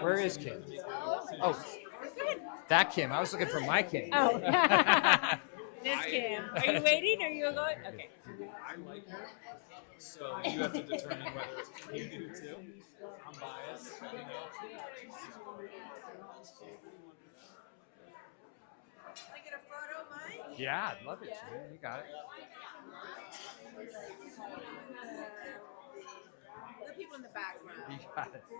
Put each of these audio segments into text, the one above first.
Where is Kim? Oh, that Kim. I was looking for my Kim. Oh, this Kim. Are you waiting? Are you going? Okay. I like her, so you have to determine whether you do too. I'm biased, you know. Can I get a photo, Mike? Yeah, I'd love it. You got it. The people in the background. You got it. I'm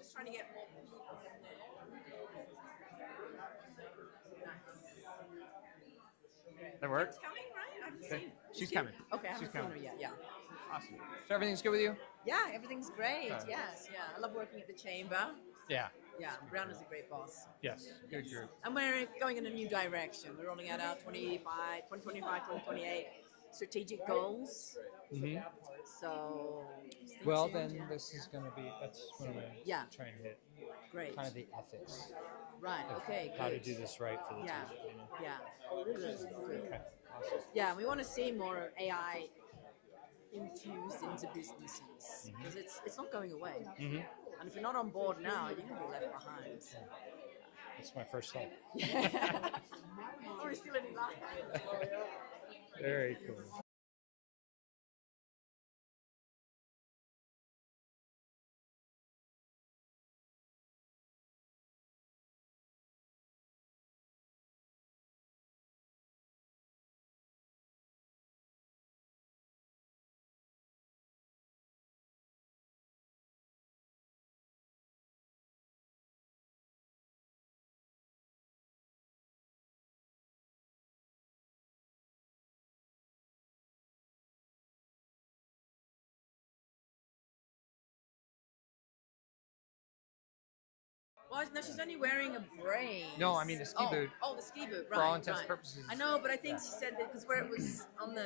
just trying to get more people in there. Nice. That work? It's coming, right? I haven't Okay. seen. She's coming. Okay, I haven't She's seen her coming. yet. Yeah. Awesome. So everything's good with you? Yeah, everything's great. Good. Yes, yeah. I love working at the chamber. Yeah. Yeah, Brown is a great boss. Yes. Good group. And we're going in a new direction. We're rolling out our 2028 strategic goals. hmm So, stay Well, tuned. then this is going to be, that's what I'm going to Yeah. try and hit. Great. Kind of the ethics. Right, of okay, How to good. do this right for the Yeah, team. You know? yeah. Good, good. Okay. Awesome. Yeah, we want to see more AI infused into businesses because it's not going away. hmm And if you're not on board now, you're going to be left behind. It's my first thought. Or we're still in line. Very cool. Well, no, she's only wearing a brace. No, I mean the ski boot. Oh, the ski boot, right. For all intents right. and purposes. I know, but I think she said that because where it was on the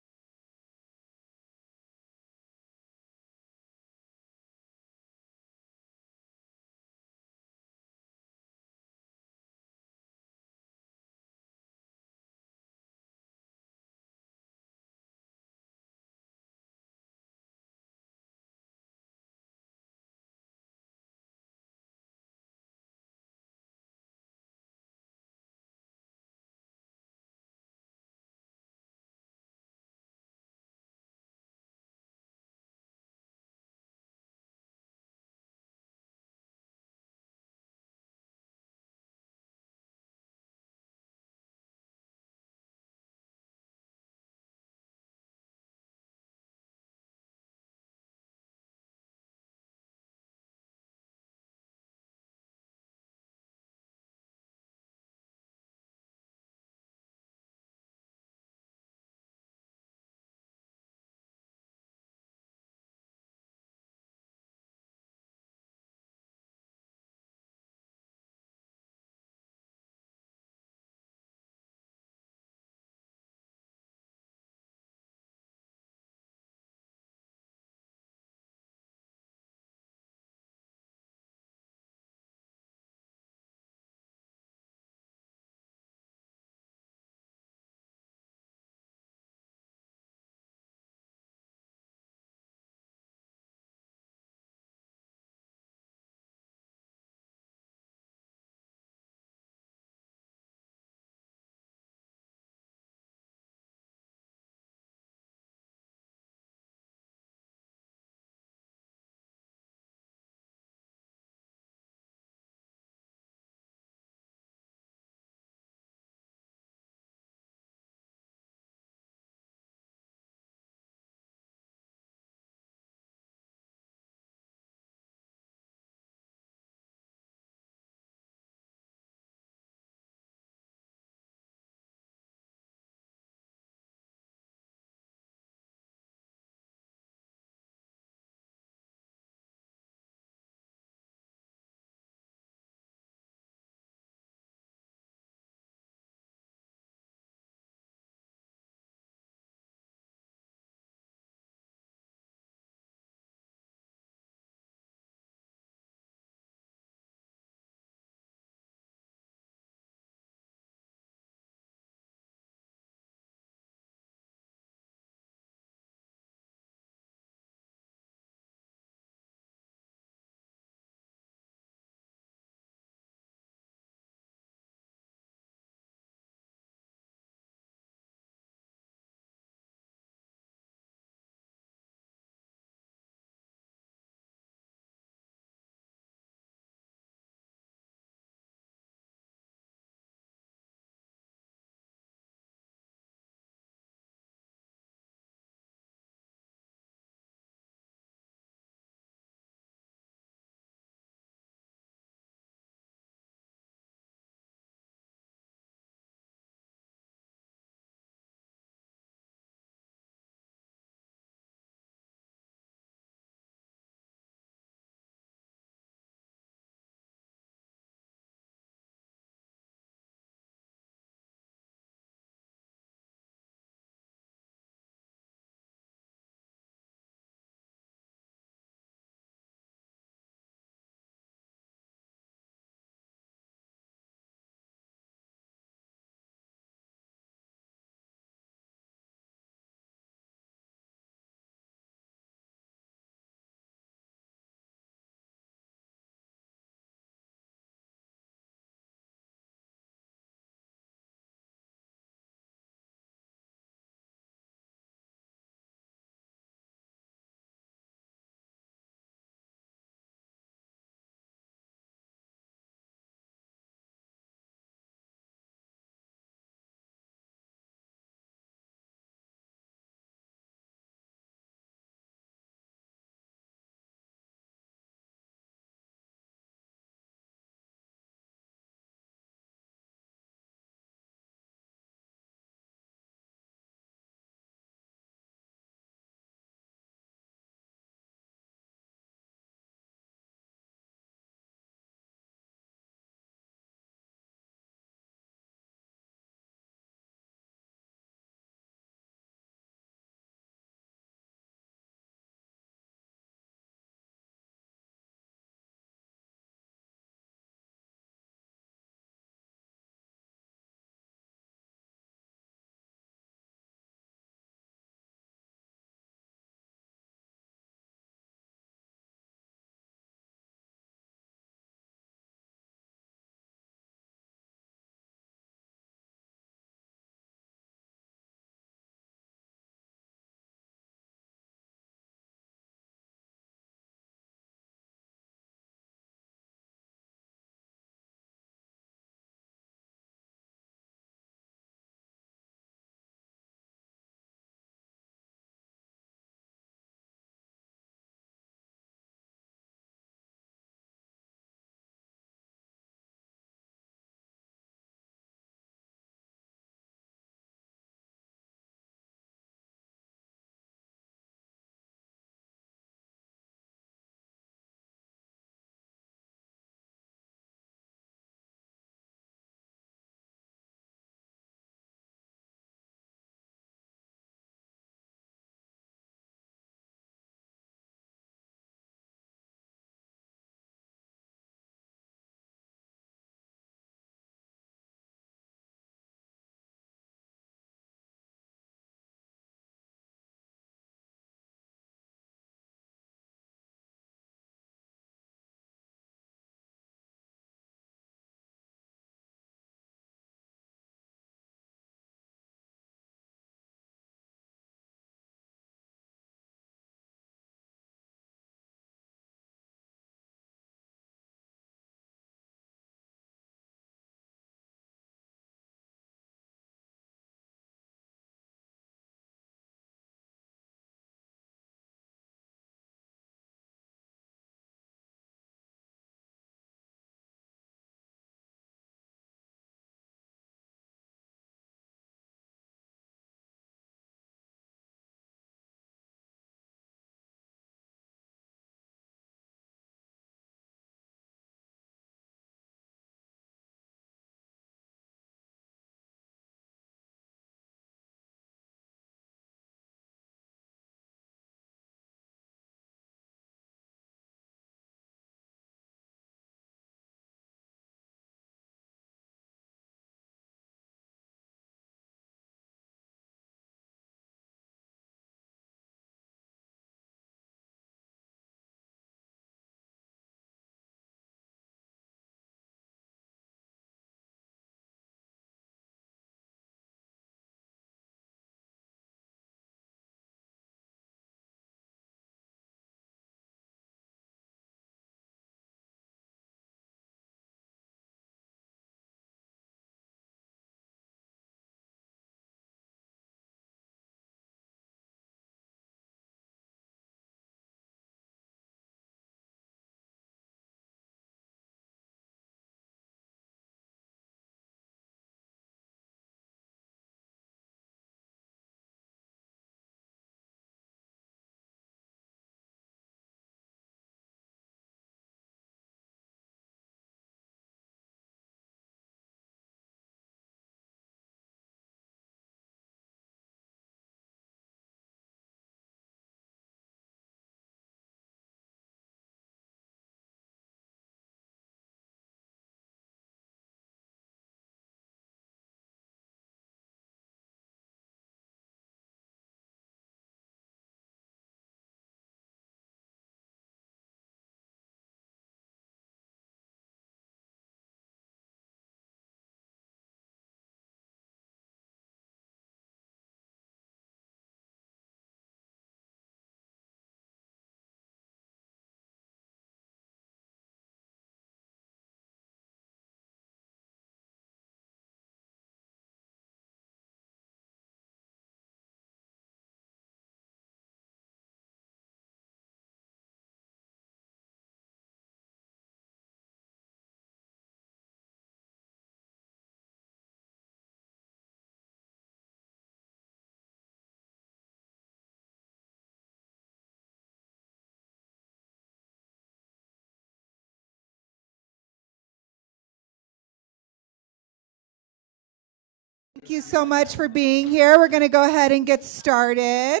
Thank you so much for being here. We're going to go ahead and get started.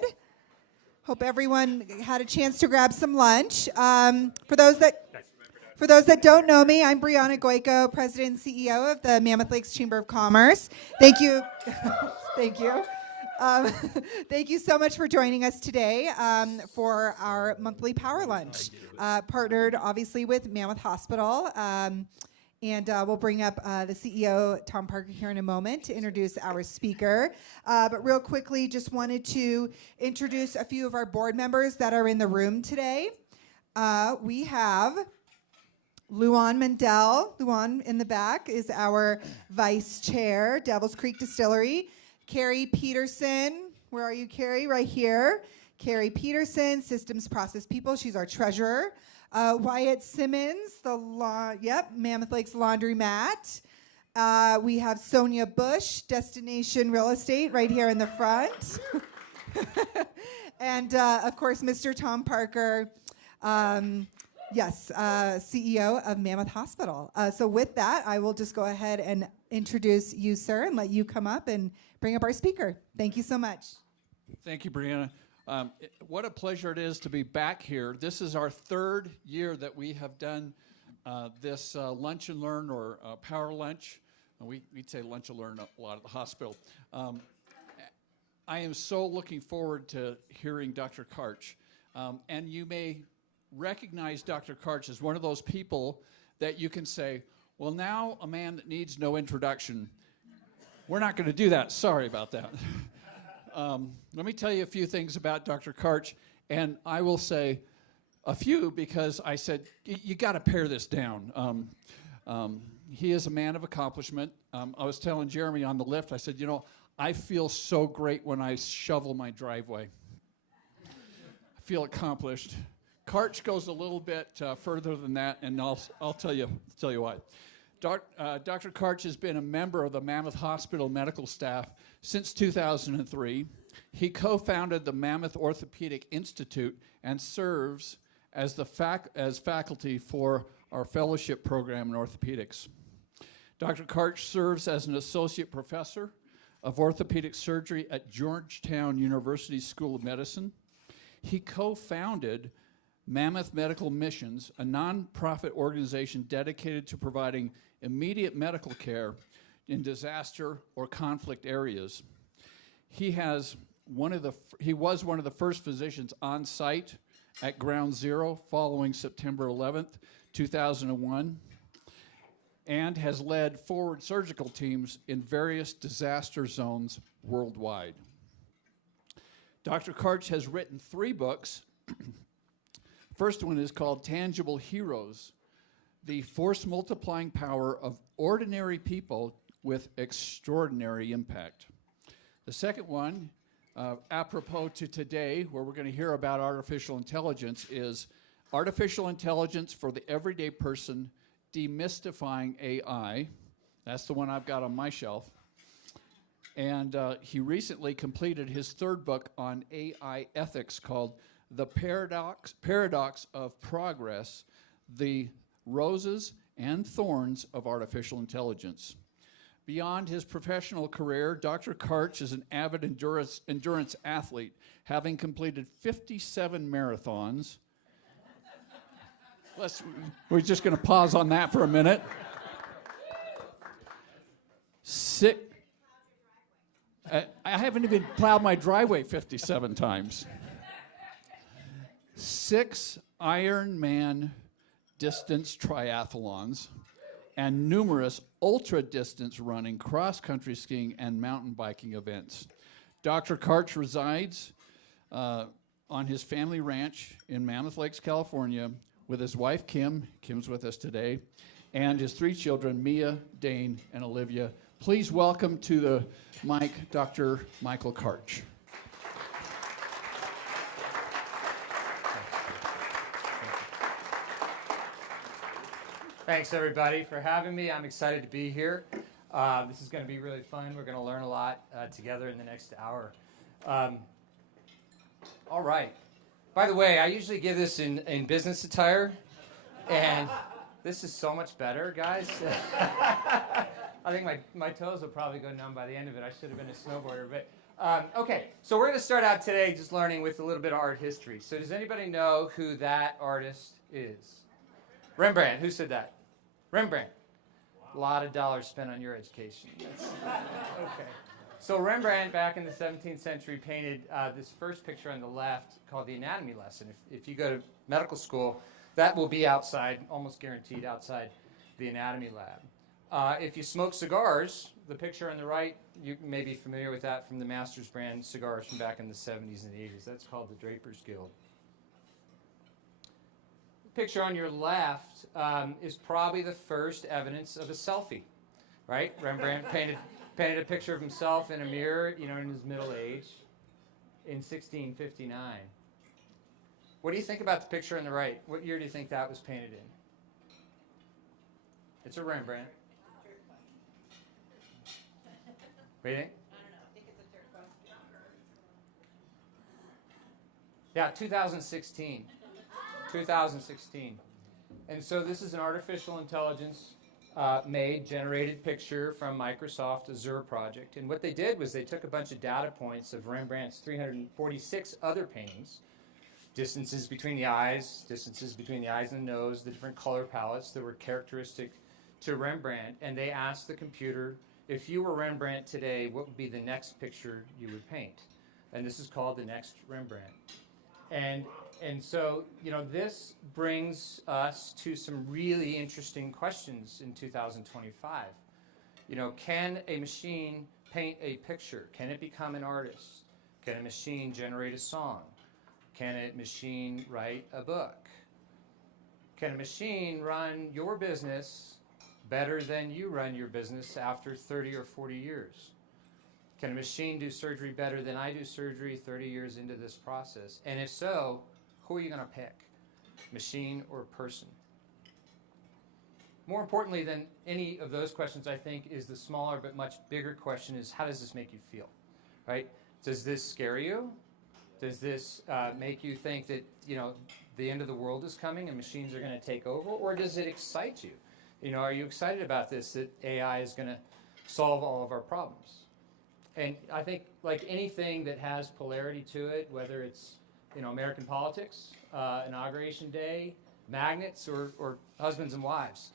Hope everyone had a chance to grab some lunch. For those that don't know me, I'm Brianna Goico, President and CEO of the Mammoth Lakes Chamber of Commerce. Thank you. Thank you. Thank you so much for joining us today for our monthly power lunch, partnered obviously with Mammoth Hospital. And we'll bring up the CEO, Tom Parker, here in a moment to introduce our speaker. But real quickly, just wanted to introduce a few of our board members that are in the room today. We have Luan Mendel. Luan in the back is our vice chair, Devil's Creek Distillery. Carrie Peterson, where are you, Carrie? Right here. Carrie Peterson, Systems Process People. She's our treasurer. Wyatt Simmons, Mammoth Lakes Laundromat. We have Sonia Bush, Destination Real Estate, right here in the front. And, of course, Mr. Tom Parker, CEO of Mammoth Hospital. So with that, I will just go ahead and introduce you, sir, and let you come up and bring up our speaker. Thank you so much. Thank you, Brianna. What a pleasure it is to be back here. This is our third year that we have done this lunch and learn or power lunch. We'd say lunch and learn a lot at the hospital. I am so looking forward to hearing Dr. Karch. And you may recognize Dr. Karch as one of those people that you can say, well, now a man that needs no introduction. We're not going to do that. Sorry about that. Let me tell you a few things about Dr. Karch, and I will say a few because I said, you got to pare this down. He is a man of accomplishment. I was telling Jeremy on the lift, I said, I feel so great when I shovel my driveway. I feel accomplished. Karch goes a little bit further than that, and I'll tell you why. Dr. Karch has been a member of the Mammoth Hospital medical staff since 2003. He co-founded the Mammoth Orthopedic Institute and serves as faculty for our fellowship program in orthopedics. Dr. Karch serves as an associate professor of orthopedic surgery at Georgetown University School of Medicine. He co-founded Mammoth Medical Missions, a nonprofit organization dedicated to providing immediate medical care in disaster or conflict areas. He was one of the first physicians on site at Ground Zero following September 11th, 2001, and has led forward surgical teams in various disaster zones worldwide. Dr. Karch has written 3 books. First one is called Tangible Heroes: The Force Multiplying Power of Ordinary People with Extraordinary Impact. The second one, apropos to today, where we're going to hear about artificial intelligence, is Artificial Intelligence for the Everyday Person, Demystifying AI. That's the one I've got on my shelf. And he recently completed his 3rd book on AI ethics called The Paradox of Progress, The Roses and Thorns of Artificial Intelligence. Beyond his professional career, Dr. Karch is an avid endurance athlete, having completed 57 marathons. We're just going to pause on that for a minute. I haven't even plowed my driveway 57 times. 6 Ironman distance triathlons, and numerous ultra-distance running, cross-country skiing, and mountain biking events. Dr. Karch resides on his family ranch in Mammoth Lakes, California, with his wife, Kim. Kim's with us today, and his 3 children, Mia, Dane, and Olivia. Please welcome to the mic Dr. Michael Karch. Thanks, everybody, for having me. I'm excited to be here. This is going to be really fun. We're going to learn a lot together in the next hour. All right. By the way, I usually give this in business attire, and this is so much better, guys. I think my toes will probably go numb by the end of it. I should have been a snowboarder. But okay, so we're going to start out today just learning with a little bit of art history. So does anybody know who that artist is? Rembrandt. Who said that? Rembrandt. A lot of dollars spent on your education. Okay. So Rembrandt, back in the 17th century, painted this first picture on the left called the Anatomy Lesson. If you go to medical school, that will be outside, almost guaranteed outside the anatomy lab. If you smoke cigars, the picture on the right, you may be familiar with that from the Masters brand cigars from back in the 70s and the 80s. That's called the Draper's Guild. The picture on your left is probably the first evidence of a selfie, right? Rembrandt painted a picture of himself in a mirror, you know, in his middle age in 1659. What do you think about the picture on the right? What year do you think that was painted in? It's a Rembrandt. What do you think? Yeah, 2016. 2016. And so this is an artificial intelligence generated picture from Microsoft Azure project. And what they did was they took a bunch of data points of Rembrandt's 346 other paintings, distances between the eyes and the nose, the different color palettes that were characteristic to Rembrandt, and they asked the computer, if you were Rembrandt today, what would be the next picture you would paint? And this is called the next Rembrandt. And so, you know, this brings us to some really interesting questions in 2025. You know, can a machine paint a picture? Can it become an artist? Can a machine generate a song? Can a machine write a book? Can a machine run your business better than you run your business after 30 or 40 years? Can a machine do surgery better than I do surgery 30 years into this process? And if so, who are you going to pick? Machine or person? More importantly than any of those questions, I think, is the smaller but much bigger question is, how does this make you feel? Right? Does this scare you? Does this make you think that, you know, the end of the world is coming and machines are going to take over? Or does it excite you? You know, are you excited about this, that AI is going to solve all of our problems? And I think, like anything that has polarity to it, whether it's, you know, American politics, Inauguration Day, magnets, or husbands and wives,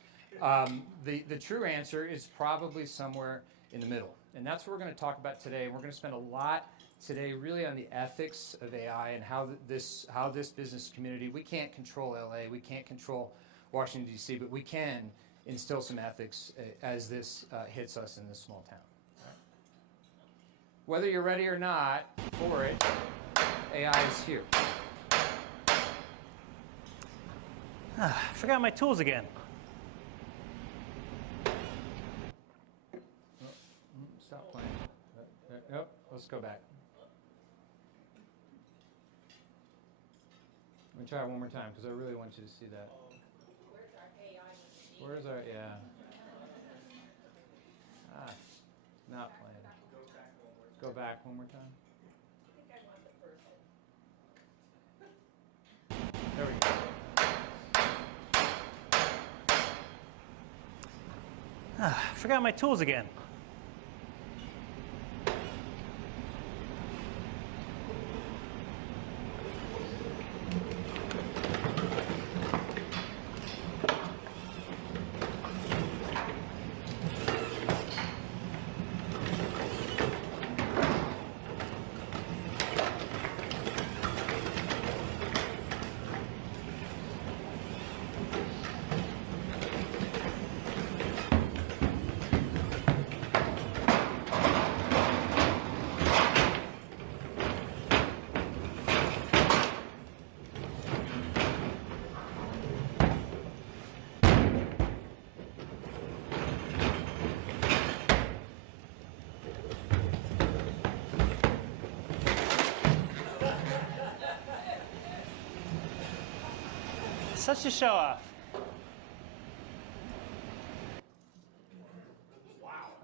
the true answer is probably somewhere in the middle. And that's what we're going to talk about today. And we're going to spend a lot today really on the ethics of AI and how this business community, we can't control LA, we can't control Washington, D.C., but we can instill some ethics as this hits us in this small town. Whether you're ready or not for it, AI is here. Forgot my tools again. Stop playing. Nope, let's go back. Let me try it one more time because I really want you to see that. Where's our yeah. Not playing. Go back one more time. There we go. Forgot my tools again. Such a show off.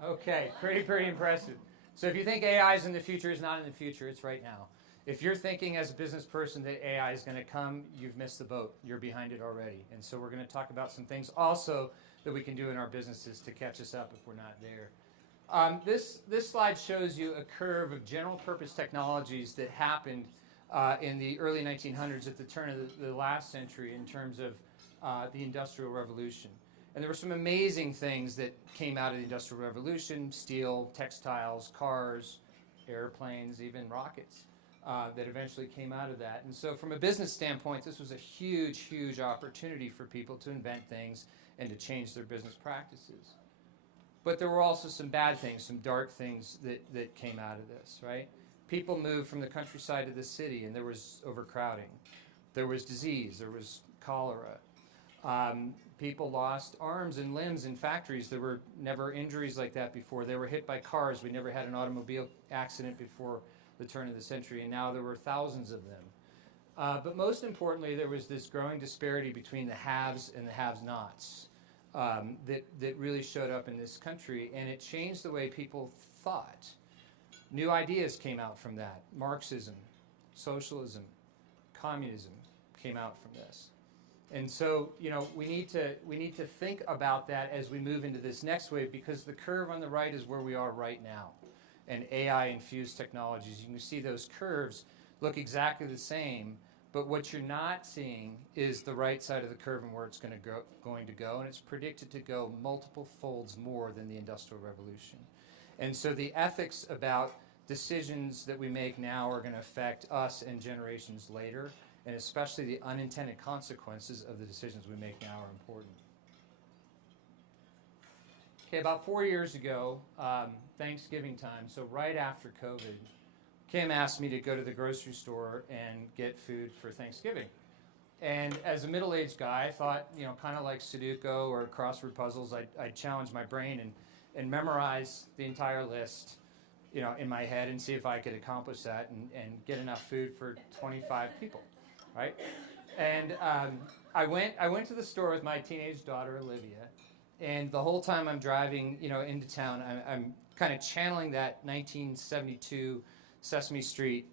Okay, pretty impressive. So if you think AI is in the future, it's not in the future, it's right now. If you're thinking as a business person that AI is going to come, you've missed the boat. You're behind it already. And so we're going to talk about some things also that we can do in our businesses to catch us up if we're not there. This slide shows you a curve of general purpose technologies that happened in the early 1900s at the turn of the last century in terms of the Industrial Revolution. And there were some amazing things that came out of the Industrial Revolution: steel, textiles, cars, airplanes, even rockets that eventually came out of that. And so from a business standpoint, this was a huge, huge opportunity for people to invent things and to change their business practices. But there were also some bad things, some dark things that came out of this, right? People moved from the countryside to the city, and there was overcrowding. There was disease. There was cholera. People lost arms and limbs in factories. There were never injuries like that before. They were hit by cars. We never had an automobile accident before the turn of the century, and now there were thousands of them. But most importantly, there was this growing disparity between the haves and the have-nots that really showed up in this country, and it changed the way people thought. New ideas came out from that. Marxism, socialism, communism came out from this. And so, we need to think about that as we move into this next wave, because the curve on the right is where we are right now. And AI-infused technologies, you can see those curves look exactly the same, but what you're not seeing is the right side of the curve and where it's going to go, and it's predicted to go multiple folds more than the Industrial Revolution. And so the ethics about decisions that we make now are going to affect us and generations later, and especially the unintended consequences of the decisions we make now are important. Okay, about 4 years ago, Thanksgiving time, so right after COVID, Kim asked me to go to the grocery store and get food for Thanksgiving. And as a middle-aged guy, I thought, kind of like Sudoku or crossword puzzles, I'd challenge my brain and memorize the entire list, in my head and see if I could accomplish that and get enough food for 25 people, right? And I went to the store with my teenage daughter, Olivia, and the whole time I'm driving, into town, I'm kind of channeling that 1972 Sesame Street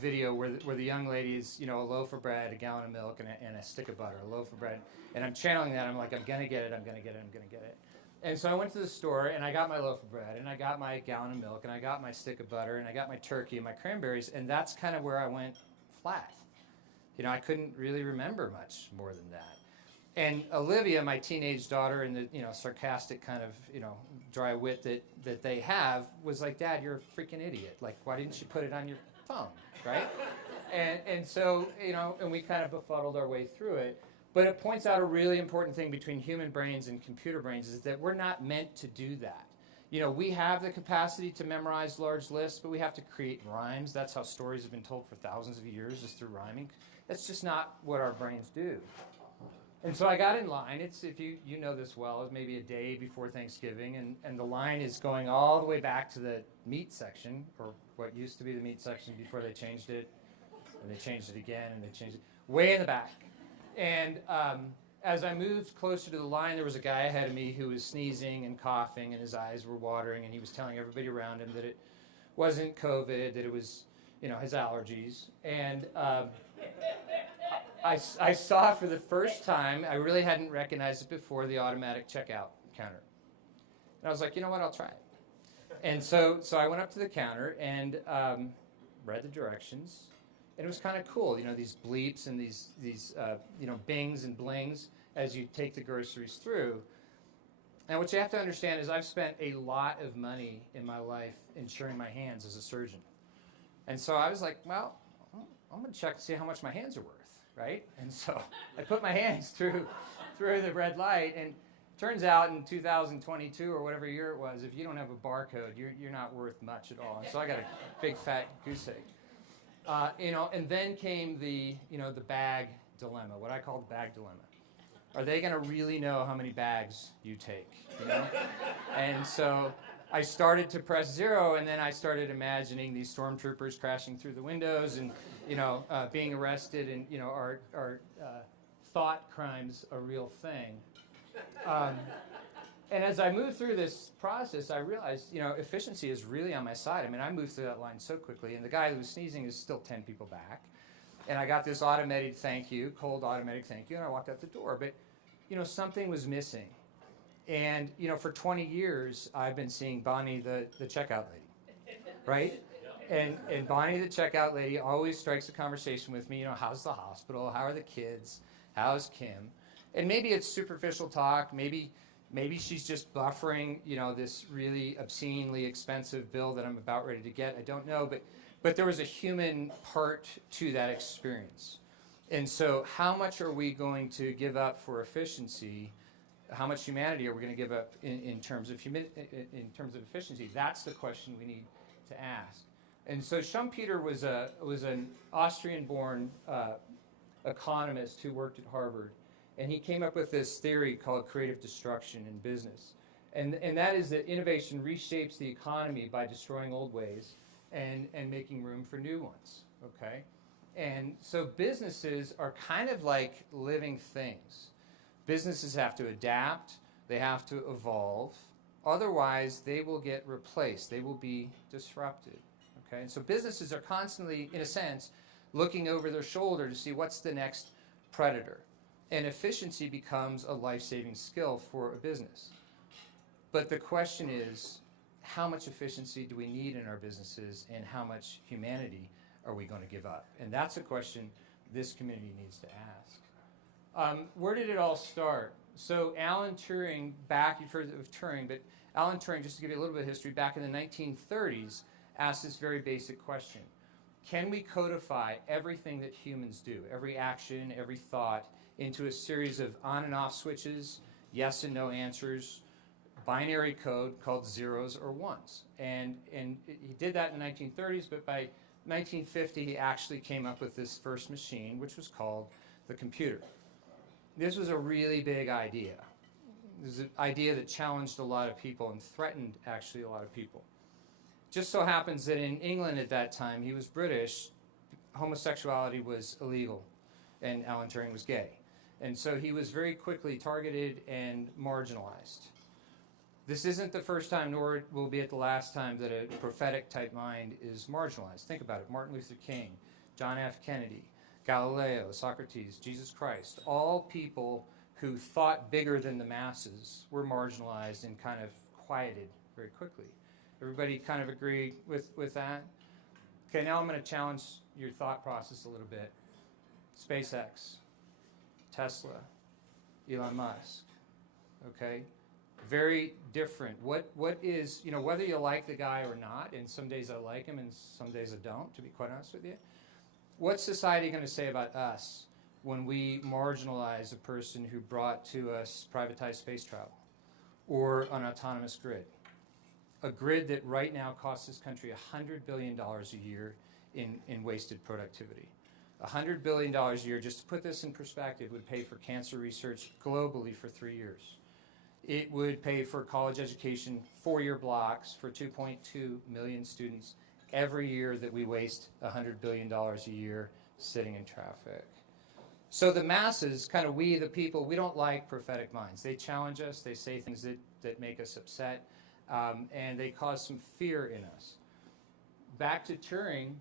video where the young lady is, a loaf of bread, a gallon of milk, and a stick of butter, a loaf of bread. And I'm channeling that. I'm like, I'm going to get it, I'm going to get it, I'm going to get it. And so I went to the store, and I got my loaf of bread, and I got my gallon of milk, and I got my stick of butter, and I got my turkey and my cranberries, and that's kind of where I went flat. I couldn't really remember much more than that. And Olivia, my teenage daughter, and the sarcastic kind of dry wit that they have, was like, "Dad, you're a freaking idiot. Like, why didn't you put it on your phone, right?" and so and we kind of befuddled our way through it. But it points out a really important thing between human brains and computer brains is that we're not meant to do that. We have the capacity to memorize large lists, but we have to create rhymes. That's how stories have been told for thousands of years, is through rhyming. That's just not what our brains do. And so I got in line. It's, if you know this well, it's maybe a day before Thanksgiving, and the line is going all the way back to the meat section, or what used to be the meat section before they changed it, and they changed it again, and they changed it, way in the back. And as I moved closer to the line, there was a guy ahead of me who was sneezing and coughing, and his eyes were watering, and he was telling everybody around him that it wasn't COVID, that it was, his allergies. And I saw for the first time, I really hadn't recognized it before, the automatic checkout counter. And I was like, you know what, I'll try it. And so I went up to the counter and read the directions. And it was kind of cool, these bleeps and these bings and blings as you take the groceries through. And what you have to understand is I've spent a lot of money in my life insuring my hands as a surgeon. And so I was like, well, I'm going to check to see how much my hands are worth, right? And so I put my hands through the red light, and it turns out in 2022 or whatever year it was, if you don't have a barcode, you're not worth much at all. And so I got a big fat goose egg. And then came the bag dilemma, what I call the bag dilemma. Are they going to really know how many bags you take? And so I started to press 0, and then I started imagining these stormtroopers crashing through the windows and being arrested, and are thought crimes a real thing? And as I moved through this process, I realized, efficiency is really on my side. I mean, I moved through that line so quickly, and the guy who was sneezing is still 10 people back. And I got this automated thank you, cold automatic thank you, and I walked out the door. But, something was missing. And, for 20 years, I've been seeing Bonnie, the checkout lady, right? And Bonnie, the checkout lady, always strikes a conversation with me, how's the hospital? How are the kids? How's Kim? And maybe it's superficial talk. Maybe she's just buffering, this really obscenely expensive bill that I'm about ready to get. I don't know, but there was a human part to that experience. And so how much are we going to give up for efficiency? How much humanity are we going to give up in terms of efficiency? That's the question we need to ask. And so Schumpeter was an Austrian-born economist who worked at Harvard, and he came up with this theory called creative destruction in business. And that is that innovation reshapes the economy by destroying old ways and making room for new ones, okay? And so businesses are kind of like living things. Businesses have to adapt, they have to evolve, otherwise they will get replaced, they will be disrupted, okay? And so businesses are constantly, in a sense, looking over their shoulder to see what's the next predator. And efficiency becomes a life-saving skill for a business. But the question is, how much efficiency do we need in our businesses, and how much humanity are we going to give up? And that's a question this community needs to ask. Where did it all start? So Alan Turing, you've heard of Turing, but Alan Turing, just to give you a little bit of history, back in the 1930s, asked this very basic question. Can we codify everything that humans do, every action, every thought, into a series of on and off switches, yes and no answers, binary code called zeros or ones? And he did that in the 1930s, but by 1950 he actually came up with this first machine, which was called the computer. This was a really big idea. This was an idea that challenged a lot of people and threatened actually a lot of people. Just so happens that in England at that time, he was British, homosexuality was illegal, and Alan Turing was gay. And so he was very quickly targeted and marginalized. This isn't the first time, nor will be it the last time, that a prophetic type mind is marginalized. Think about it. Martin Luther King, John F. Kennedy, Galileo, Socrates, Jesus Christ, all people who thought bigger than the masses were marginalized and kind of quieted very quickly. Everybody kind of agree with that? Okay, now I'm going to challenge your thought process a little bit. SpaceX, Tesla, Elon Musk, okay? Very different. What is, whether you like the guy or not, and some days I like him and some days I don't, to be quite honest with you, what's society going to say about us when we marginalize a person who brought to us privatized space travel or an autonomous grid? A grid that right now costs this country $100 billion a year in wasted productivity. $100 billion a year, just to put this in perspective, would pay for cancer research globally for 3 years. It would pay for college education, 4-year blocks for 2.2 million students every year that we waste $100 billion a year sitting in traffic. So the masses, kind of we, the people, we don't like prophetic minds. They challenge us, they say things that make us upset, and they cause some fear in us. Back to Turing,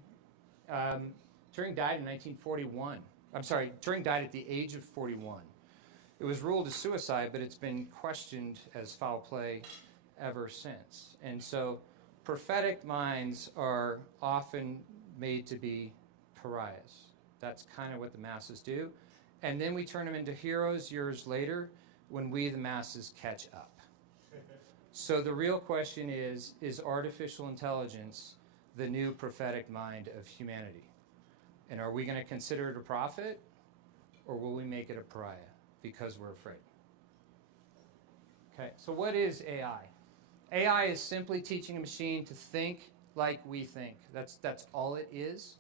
Turing died in 1941. I'm sorry, Turing died at the age of 41. It was ruled a suicide, but it's been questioned as foul play ever since. And so prophetic minds are often made to be pariahs. That's kind of what the masses do. And then we turn them into heroes years later when we, the masses, catch up. So the real question is artificial intelligence the new prophetic mind of humanity? And are we going to consider it a prophet, or will we make it a pariah because we're afraid? Okay, so what is AI? AI is simply teaching a machine to think like we think. That's all it is.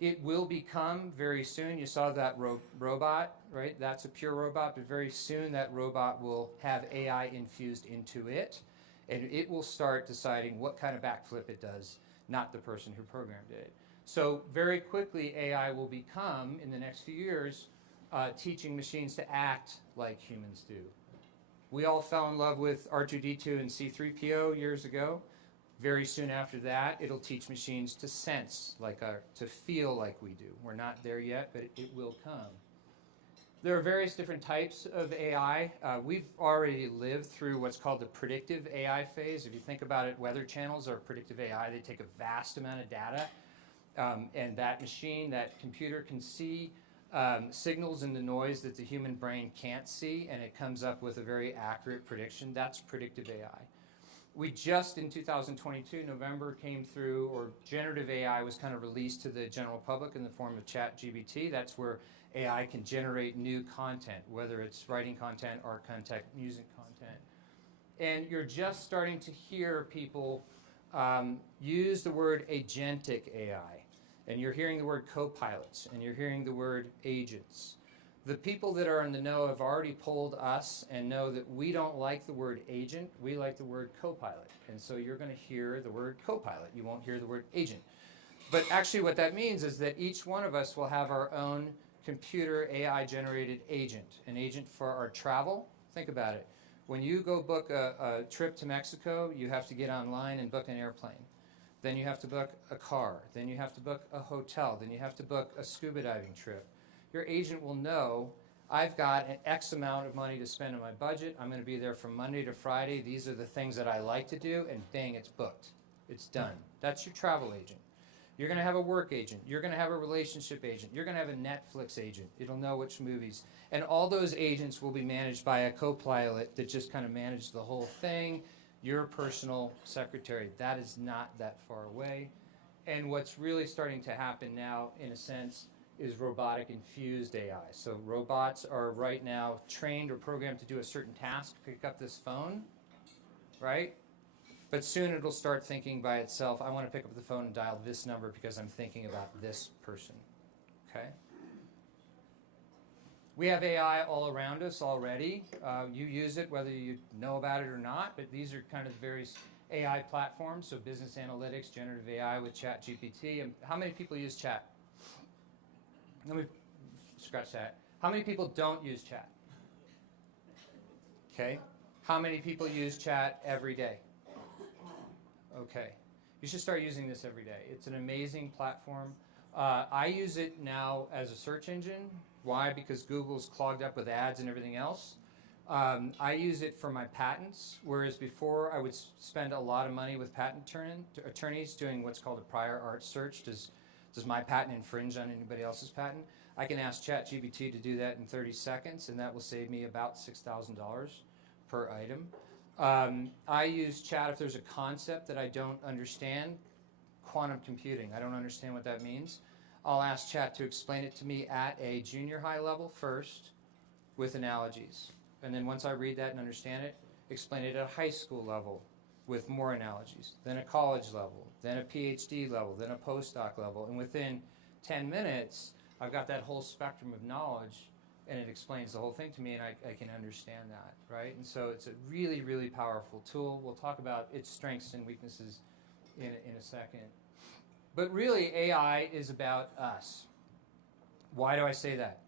It will become very soon, you saw that robot, right? That's a pure robot, but very soon that robot will have AI infused into it, and it will start deciding what kind of backflip it does, not the person who programmed it. So very quickly, AI will become, in the next few years, teaching machines to act like humans do. We all fell in love with R2-D2 and C-3PO years ago. Very soon after that, it'll teach machines to sense to feel like we do. We're not there yet, but it will come. There are various different types of AI. We've already lived through what's called the predictive AI phase. If you think about it, Weather Channels are predictive AI. They take a vast amount of data, and that machine, that computer can see signals in the noise that the human brain can't see, and it comes up with a very accurate prediction. That's predictive AI. We just in 2022, November came through, or generative AI was kind of released to the general public in the form of ChatGPT. That's where AI can generate new content, whether it's writing content, art content, music content. And you're just starting to hear people use the word agentic AI. And you're hearing the word co-pilots, and you're hearing the word agents. The people that are in the know have already polled us and know that we don't like the word agent, we like the word co-pilot. And so you're going to hear the word co-pilot. You won't hear the word agent. But actually what that means is that each one of us will have our own computer AI-generated agent, an agent for our travel. Think about it. When you go book a trip to Mexico, you have to get online and book an airplane. Then you have to book a car. Then you have to book a hotel. Then you have to book a scuba diving trip. Your agent will know, I've got an X amount of money to spend on my budget. I'm going to be there from Monday to Friday. These are the things that I like to do, and bang, it's booked. It's done. That's your travel agent. You're going to have a work agent. You're going to have a relationship agent. You're going to have a Netflix agent. It'll know which movies. And all those agents will be managed by a co-pilot that just kind of manages the whole thing. Your personal secretary. That is not that far away. And what's really starting to happen now, in a sense, is robotic infused AI. So robots are right now trained or programmed to do a certain task, pick up this phone, right? But soon it'll start thinking by itself, I want to pick up the phone and dial this number because I'm thinking about this person, okay? We have AI all around us already. You use it whether you know about it or not, but these are kind of various AI platforms, so business analytics, generative AI with ChatGPT. And how many people use Chat? Let me scratch that. How many people don't use Chat? Okay. How many people use Chat every day? Okay. You should start using this every day. It's an amazing platform. I use it now as a search engine. Why? Because Google's clogged up with ads and everything else. I use it for my patents, whereas before I would spend a lot of money with patent attorneys doing what's called a prior art search. Does my patent infringe on anybody else's patent? I can ask ChatGPT to do that in 30 seconds, and that will save me about $6,000 per item. I use Chat if there's a concept that I don't understand. Quantum computing, I don't understand what that means. I'll ask Chat to explain it to me at a junior high level first with analogies. And then once I read that and understand it, explain it at a high school level with more analogies, then a college level, then a PhD level, then a postdoc level. And within 10 minutes, I've got that whole spectrum of knowledge, and it explains the whole thing to me, and I can understand that, right? And so it's a really, really powerful tool. We'll talk about its strengths and weaknesses in a second. But really, AI is about us. Why do I say that?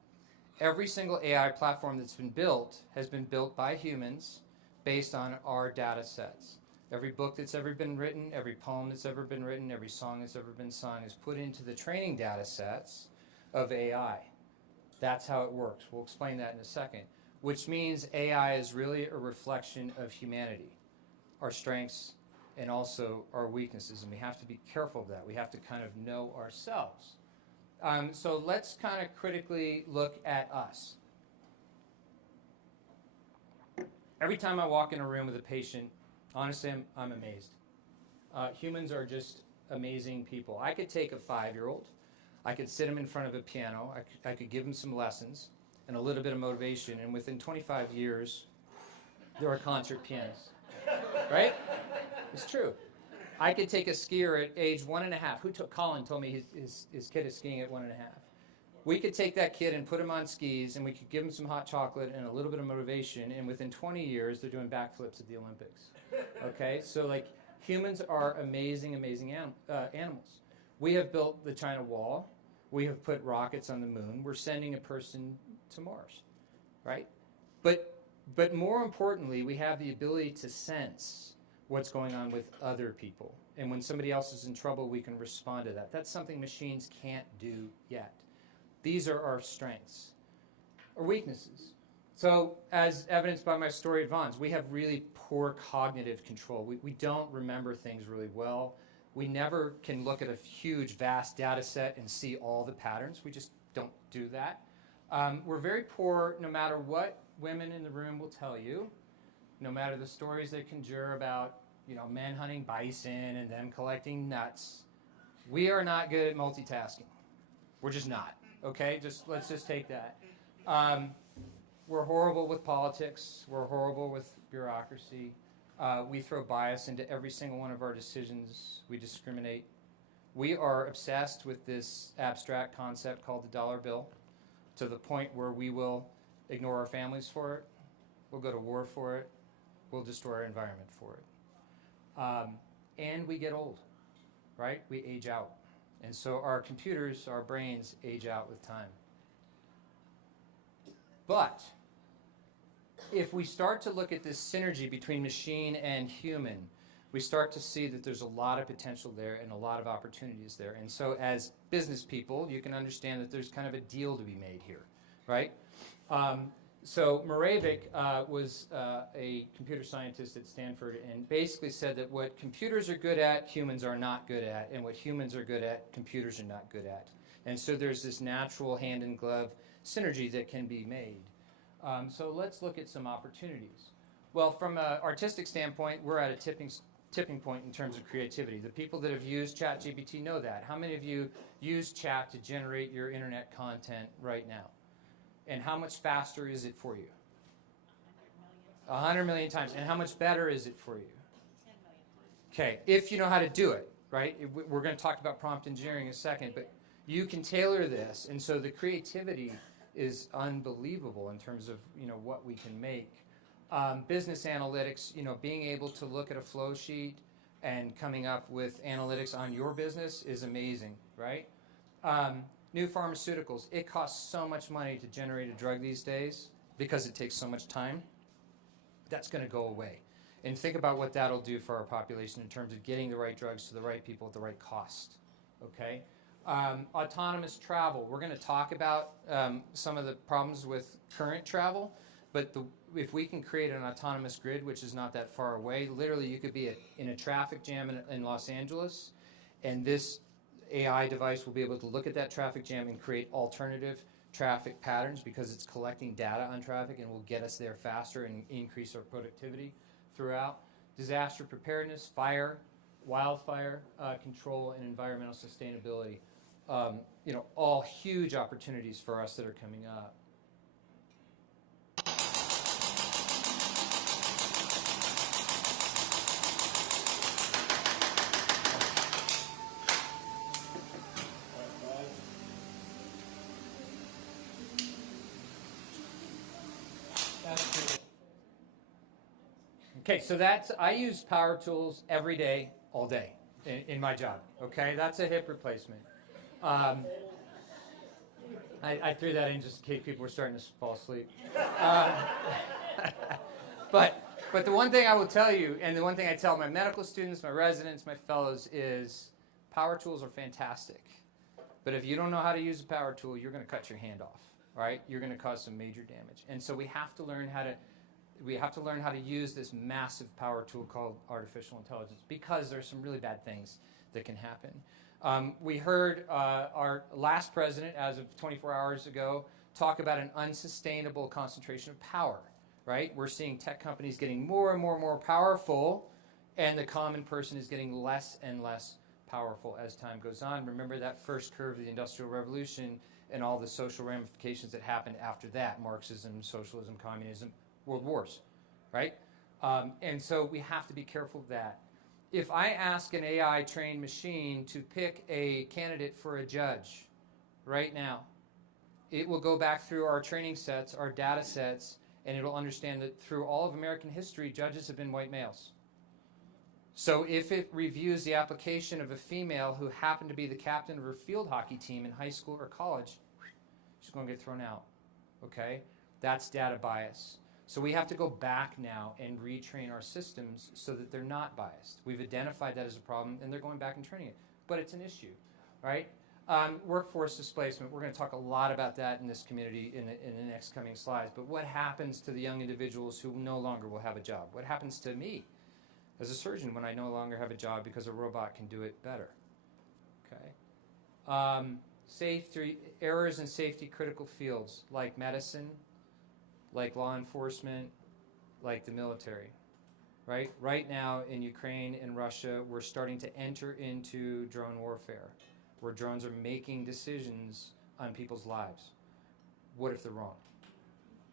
Every single AI platform that's been built has been built by humans based on our data sets. Every book that's ever been written, every poem that's ever been written, every song that's ever been sung is put into the training data sets of AI. That's how it works. We'll explain that in a second. Which means AI is really a reflection of humanity, our strengths and also our weaknesses. And we have to be careful of that. We have to kind of know ourselves. So let's kind of critically look at us. Every time I walk in a room with a patient, honestly, I'm amazed. Humans are just amazing people. I could take a 5-year-old, I could sit him in front of a piano, I could give him some lessons and a little bit of motivation, and within 25 years, they're a concert pianist, right? It's true. I could take a skier at age 1.5. Colin told me his kid is skiing at 1.5. We could take that kid and put him on skis, and we could give him some hot chocolate and a little bit of motivation, and within 20 years, they're doing backflips at the Olympics. Okay? So, like, humans are amazing, amazing animals. We have built the China Wall. We have put rockets on the moon. We're sending a person to Mars, right? But more importantly, we have the ability to sense what's going on with other people. And when somebody else is in trouble, we can respond to that. That's something machines can't do yet. These are our strengths. or weaknesses. So, as evidenced by my story at Vons, we have really poor cognitive control. We don't remember things really well. We never can look at a huge, vast data set and see all the patterns. We just don't do that. We're very poor no matter what women in the room will tell you, no matter the stories they conjure about, men hunting bison and them collecting nuts. We are not good at multitasking. We're just not. Okay? Let's just take that. We're horrible with politics. We're horrible with bureaucracy. We throw bias into every single one of our decisions. We discriminate. We are obsessed with this abstract concept called the dollar bill, to the point where we will ignore our families for it. We'll go to war for it. We'll destroy our environment for it. And we get old, right? We age out. And so our computers, our brains age out with time. But if we start to look at this synergy between machine and human, we start to see that there's a lot of potential there and a lot of opportunities there. And so as business people, you can understand that there's kind of a deal to be made here, right? So Moravec was a computer scientist at Stanford and basically said that what computers are good at, humans are not good at, and what humans are good at, computers are not good at. And so there's this natural hand-in-glove synergy that can be made. So let's look at some opportunities. Well, from an artistic standpoint, we're at a tipping point in terms of creativity. The people that have used ChatGPT know that. How many of you use chat to generate your internet content right now? And how much faster is it for you? 100 million times. And how much better is it for you? 10 million. Okay, if you know how to do it, right? We're going to talk about prompt engineering in a second, but you can tailor this, and so the creativity is unbelievable in terms of what we can make. Business analytics, being able to look at a flow sheet and coming up with analytics on your business is amazing, right? New pharmaceuticals, it costs so much money to generate a drug these days because it takes so much time. That's going to go away. And think about what that'll do for our population in terms of getting the right drugs to the right people at the right cost, okay? Autonomous travel. We're going to talk about some of the problems with current travel, but if we can create an autonomous grid, which is not that far away, literally you could be in a traffic jam in Los Angeles, and this AI device will be able to look at that traffic jam and create alternative traffic patterns because it's collecting data on traffic and will get us there faster and increase our productivity throughout. Disaster preparedness, fire, wildfire control, and environmental sustainability. All huge opportunities for us that are coming up. Okay, so I use power tools every day, all day, in my job. Okay, that's a hip replacement. I threw that in just in case people were starting to fall asleep. But the one thing I will tell you, and the one thing I tell my medical students, my residents, my fellows, is power tools are fantastic. But if you don't know how to use a power tool, you're going to cut your hand off, right? You're going to cause some major damage. And so we have to learn how to use this massive power tool called artificial intelligence because there's some really bad things that can happen. We heard our last president, as of 24 hours ago, talk about an unsustainable concentration of power, right? We're seeing tech companies getting more and more powerful, and the common person is getting less and less powerful as time goes on. Remember that first curve of the Industrial Revolution and all the social ramifications that happened after that, Marxism, socialism, communism, world wars, right? And so we have to be careful of that. If I ask an AI-trained machine to pick a candidate for a judge right now, it will go back through our training sets, our data sets, and it'll understand that through all of American history, judges have been white males. So if it reviews the application of a female who happened to be the captain of her field hockey team in high school or college, she's going to get thrown out, okay? That's data bias. So we have to go back now and retrain our systems so that they're not biased. We've identified that as a problem, and they're going back and training it. But it's an issue, right? Workforce displacement. We're going to talk a lot about that in this community in the next coming slides. But what happens to the young individuals who no longer will have a job? What happens to me as a surgeon when I no longer have a job because a robot can do it better? Okay. Safety errors in safety critical fields like medicine, like law enforcement, like the military. Right now in Ukraine and Russia, we're starting to enter into drone warfare, where drones are making decisions on people's lives. What if they're wrong?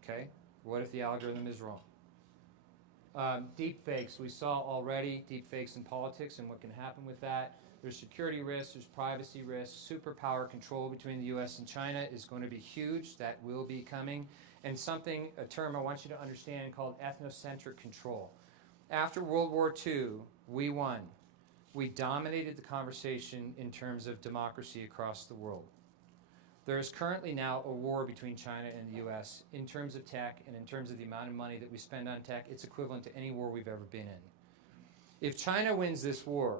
Okay? What if the algorithm is wrong? Deep fakes, we saw already deep fakes in politics and what can happen with that. There's security risks, there's privacy risks, superpower control between the US and China is going to be huge. That will be coming. And a term I want you to understand called ethnocentric control. After World War II, we won. We dominated the conversation in terms of democracy across the world. There is currently now a war between China and the US in terms of tech and in terms of the amount of money that we spend on tech. It's equivalent to any war we've ever been in. If China wins this war,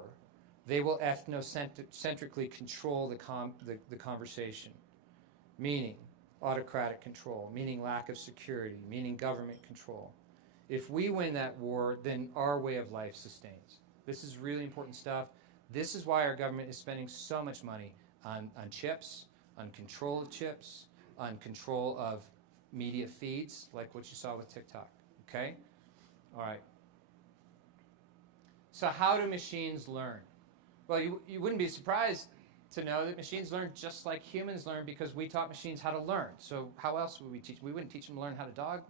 they will ethnocentrically control the conversation, meaning autocratic control, meaning lack of security, meaning government control. If we win that war, then our way of life sustains. This is really important stuff. This is why our government is spending so much money on chips, on control of chips, on control of media feeds, like what you saw with TikTok. Okay? All right. So how do machines learn? Well, you wouldn't be surprised to know that machines learn just like humans learn because we taught machines how to learn. So how else would we teach? We wouldn't teach them to learn how to dog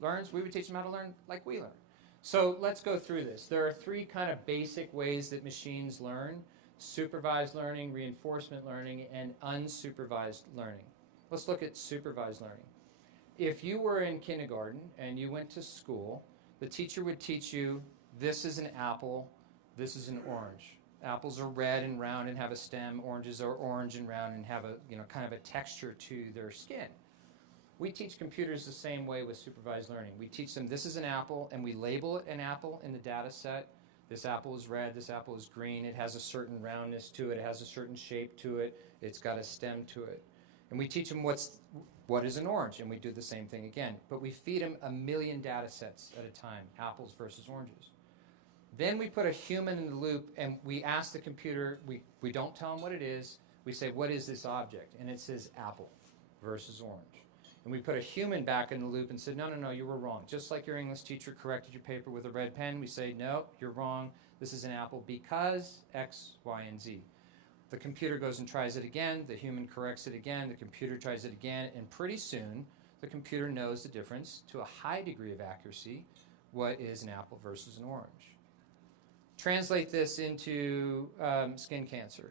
learns. We would teach them how to learn like we learn. So let's go through this. There are three kind of basic ways that machines learn: supervised learning, reinforcement learning, and unsupervised learning. Let's look at supervised learning. If you were in kindergarten and you went to school, the teacher would teach you, this is an apple, this is an orange. Apples are red and round and have a stem. Oranges are orange and round and have a kind of a texture to their skin. We teach computers the same way with supervised learning. We teach them this is an apple, and we label it an apple in the data set. This apple is red, this apple is green, it has a certain roundness to it, it has a certain shape to it, it's got a stem to it. And we teach them what is an orange, and we do the same thing again. But we feed them 1 million data sets at a time, apples versus oranges. Then we put a human in the loop, and we ask the computer, we don't tell them what it is, we say, what is this object? And it says apple versus orange. And we put a human back in the loop and said, no, you were wrong. Just like your English teacher corrected your paper with a red pen, we say, no, you're wrong. This is an apple because X, Y, and Z. The computer goes and tries it again. The human corrects it again. The computer tries it again. And pretty soon, the computer knows the difference to a high degree of accuracy, what is an apple versus an orange. Translate this into skin cancer,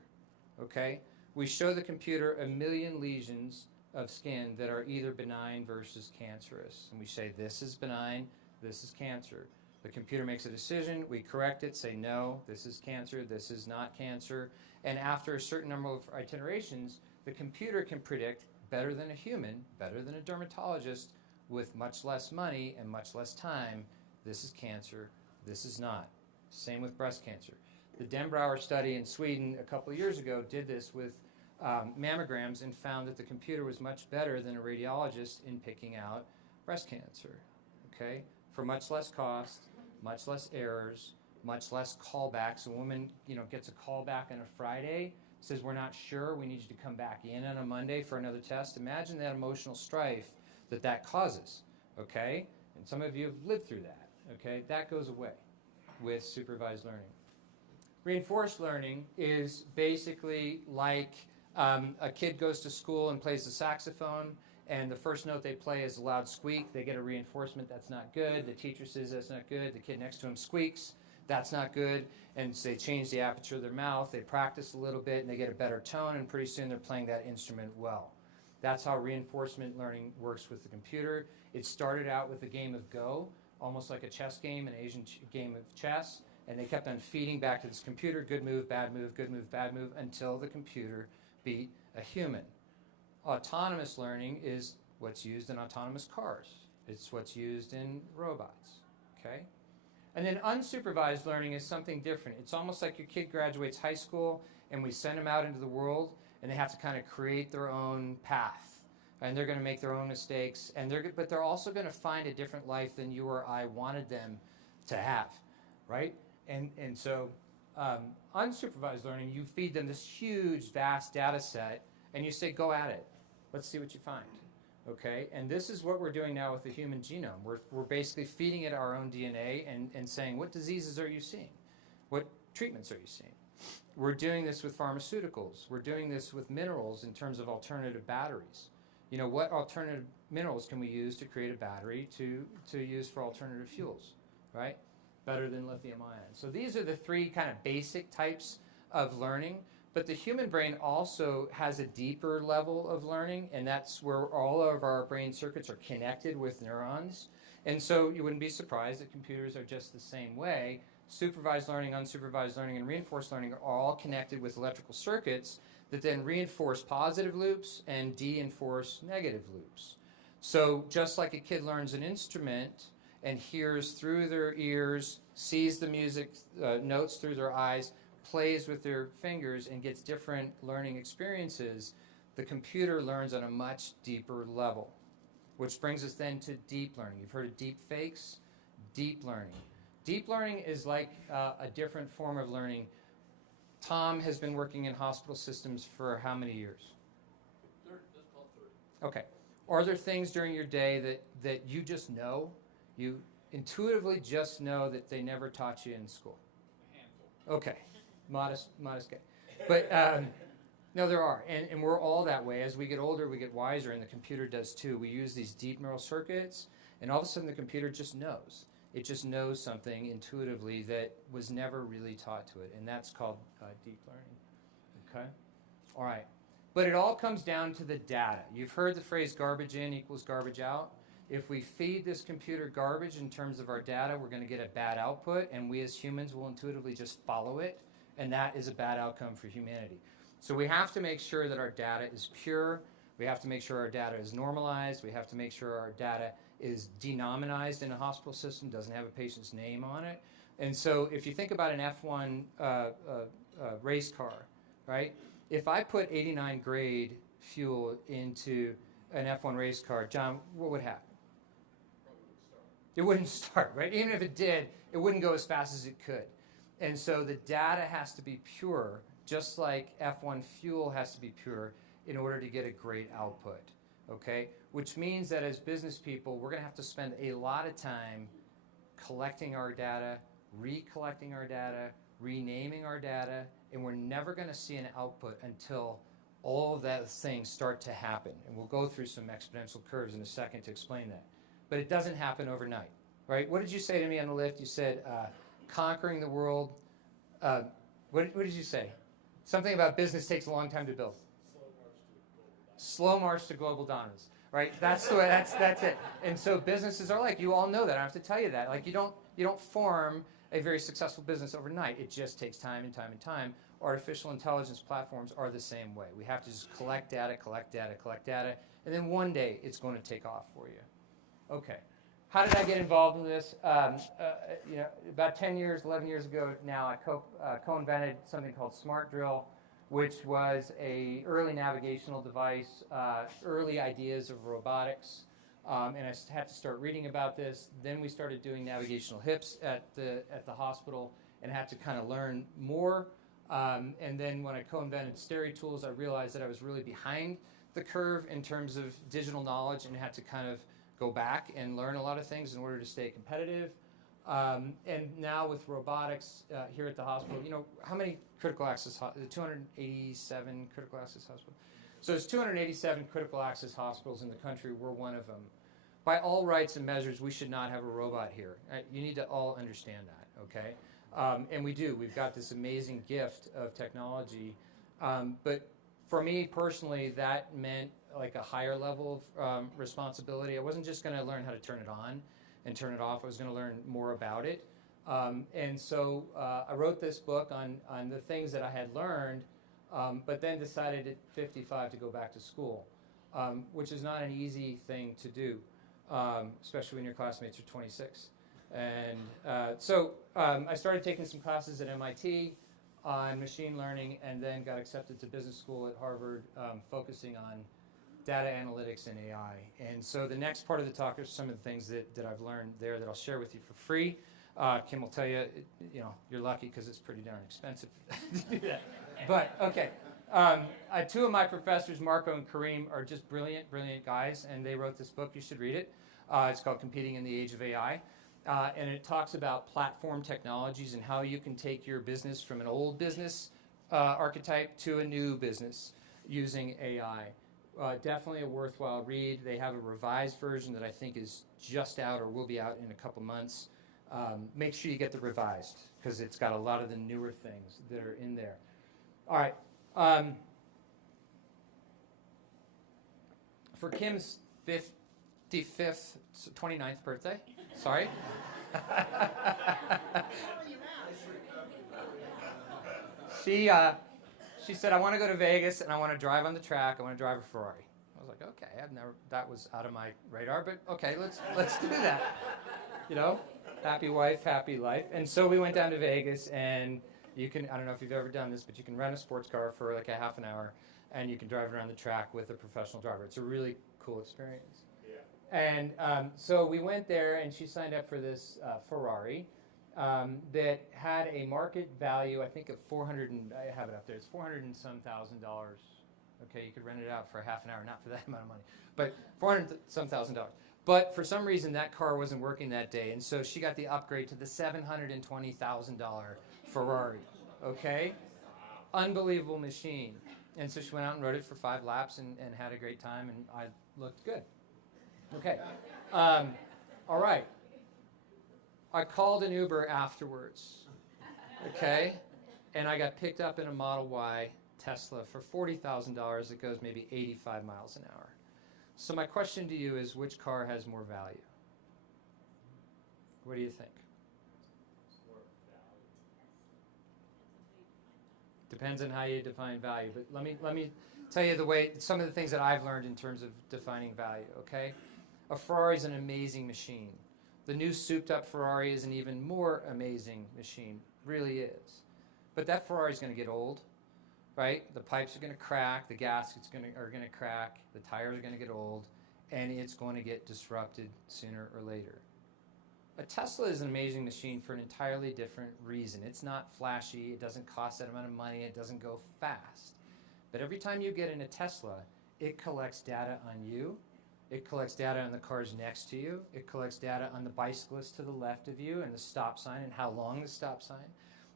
okay? We show the computer 1 million lesions of skin that are either benign versus cancerous. And we say, this is benign, this is cancer. The computer makes a decision, we correct it, say, no, this is cancer, this is not cancer. And after a certain number of iterations, the computer can predict better than a human, better than a dermatologist, with much less money and much less time, this is cancer, this is not. Same with breast cancer. The Denbrower study in Sweden a couple of years ago did this with mammograms and found that the computer was much better than a radiologist in picking out breast cancer, okay? For much less cost, much less errors, much less callbacks. A woman, gets a call back on a Friday, says, we're not sure, we need you to come back in on a Monday for another test. Imagine that emotional strife that causes, okay? And some of you have lived through that, okay? That goes away with supervised learning. Reinforced learning is basically like a kid goes to school and plays the saxophone, and the first note they play is a loud squeak. They get a reinforcement, that's not good. The teacher says that's not good. The kid next to him squeaks, that's not good. And so they change the aperture of their mouth. They practice a little bit, and they get a better tone, and pretty soon they're playing that instrument well. That's how reinforcement learning works with the computer. It started out with a game of Go, almost like a chess game, an Asian game of chess, and they kept on feeding back to this computer, good move, bad move, good move, bad move, until the computer beat a human. Autonomous learning is what's used in autonomous cars. It's what's used in robots, okay? And then unsupervised learning is something different. It's almost like your kid graduates high school and we send him out into the world and they have to kind of create their own path, and they're going to make their own mistakes, but they're also going to find a different life than you or I wanted them to have, right? And so unsupervised learning, you feed them this huge, vast data set, and you say, go at it. Let's see what you find, okay? And this is what we're doing now with the human genome. We're basically feeding it our own DNA and saying, what diseases are you seeing? What treatments are you seeing? We're doing this with pharmaceuticals. We're doing this with minerals in terms of alternative batteries. You know, what alternative minerals can we use to create a battery to use for alternative fuels, right? Better than lithium ion. So these are the three kind of basic types of learning. But the human brain also has a deeper level of learning, and that's where all of our brain circuits are connected with neurons. And so you wouldn't be surprised that computers are just the same way. Supervised learning, unsupervised learning, and reinforced learning are all connected with electrical circuits that then reinforce positive loops and de-enforce negative loops. So just like a kid learns an instrument and hears through their ears, sees the music notes through their eyes, plays with their fingers, and gets different learning experiences, the computer learns on a much deeper level. Which brings us then to deep learning. You've heard of deep fakes? Deep learning. Deep learning is like a different form of learning. Tom has been working in hospital systems for how many years? 30. That's called 30. Okay. Are there things during your day that you just know? You intuitively just know that they never taught you in school? A handful. Okay. Modest guy. But no, there are. And we're all that way. As we get older, we get wiser, and the computer does too. We use these deep neural circuits, and all of a sudden the computer just knows. It just knows something intuitively that was never really taught to it, and that's called deep learning. Okay? All right. But it all comes down to the data. You've heard the phrase garbage in equals garbage out. If we feed this computer garbage in terms of our data, we're going to get a bad output, and we as humans will intuitively just follow it, and that is a bad outcome for humanity. So we have to make sure that our data is pure. We have to make sure our data is normalized. We have to make sure our data is denominized in a hospital system, doesn't have a patient's name on it. And so if you think about an F1 race car, right? If I put 89 grade fuel into an F1 race car, John, what would happen? It wouldn't start, right? Even if it did, it wouldn't go as fast as it could. And so the data has to be pure, just like F1 fuel has to be pure in order to get a great output, okay? Which means that as business people, we're going to have to spend a lot of time collecting our data, recollecting our data, renaming our data, and we're never going to see an output until all of those things start to happen. And we'll go through some exponential curves in a second to explain that. But it doesn't happen overnight, right? What did you say to me on the lift? You said conquering the world. What did you say? Something about business takes a long time to build. Slow march to global dominance, right? That's the way. That's it. And so businesses are like, you all know that. I don't have to tell you that. Like you don't form a very successful business overnight. It just takes time and time and time. Artificial intelligence platforms are the same way. We have to just collect data, and then one day it's going to take off for you. Okay. How did I get involved in this? About 10 years, 11 years ago now, I co-invented something called Smart Drill, which was a early navigational device, early ideas of robotics. And I had to start reading about this. Then we started doing navigational hips at the hospital and had to kind of learn more. And then when I co-invented SteriTools, I realized that I was really behind the curve in terms of digital knowledge and had to kind of go back and learn a lot of things in order to stay competitive. And now with robotics here at the hospital, how many critical access, 287 critical access hospitals? So there's 287 critical access hospitals in the country. We're one of them. By all rights and measures, we should not have a robot here. You need to all understand that, okay? And we do. We've got this amazing gift of technology. But for me personally, that meant like a higher level of responsibility. I wasn't just going to learn how to turn it on and turn it off. I was going to learn more about it. And so I wrote this book on the things that I had learned, but then decided at 55 to go back to school, which is not an easy thing to do, especially when your classmates are 26. And so I started taking some classes at MIT. on machine learning and then got accepted to business school at Harvard, focusing on data analytics and AI. And so the next part of the talk are some of the things that I've learned there that I'll share with you for free. Kim will tell you, you're lucky because it's pretty darn expensive to do that. But, okay. Two of my professors, Marco and Kareem, are just brilliant, brilliant guys, and they wrote this book. You should read it. It's called Competing in the Age of AI. And it talks about platform technologies and how you can take your business from an old business archetype to a new business using AI. Definitely a worthwhile read. They have a revised version that I think is just out or will be out in a couple months. Make sure you get the revised because it's got a lot of the newer things that are in there. All right. For Kim's 59th 29th birthday, sorry. She said, I want to go to Vegas and I want to drive on the track. I want to drive a Ferrari. I was like, okay, that was out of my radar, but okay, let's do that. Happy wife, happy life. And so we went down to Vegas, and you can, I don't know if you've ever done this, but you can rent a sports car for like a half an hour and you can drive around the track with a professional driver. It's a really cool experience. Yeah. And so we went there, and she signed up for this Ferrari that had a market value, I think, of I have it up there. It's $400 and some thousand. Okay, you could rent it out for a half an hour, not for that amount of money, but $400 and some thousand. But for some reason, that car wasn't working that day, and so she got the upgrade to the $720,000 Ferrari. Okay, unbelievable machine. And so she went out and rode it for 5 laps and had a great time, and I looked good. Okay. All right. I called an Uber afterwards. Okay? And I got picked up in a Model Y Tesla for $40,000 that goes maybe 85 miles an hour. So my question to you is, which car has more value? What do you think? Depends on how you define value, but let me tell you some of the things that I've learned in terms of defining value, okay? A Ferrari is an amazing machine. The new souped-up Ferrari is an even more amazing machine, really is. But that Ferrari is going to get old, right? The pipes are going to crack, the gaskets are going to crack, the tires are going to get old, and it's going to get disrupted sooner or later. A Tesla is an amazing machine for an entirely different reason. It's not flashy, it doesn't cost that amount of money, it doesn't go fast. But every time you get in a Tesla, it collects data on you, it collects data on the cars next to you, it collects data on the bicyclist to the left of you and the stop sign and how long the stop sign.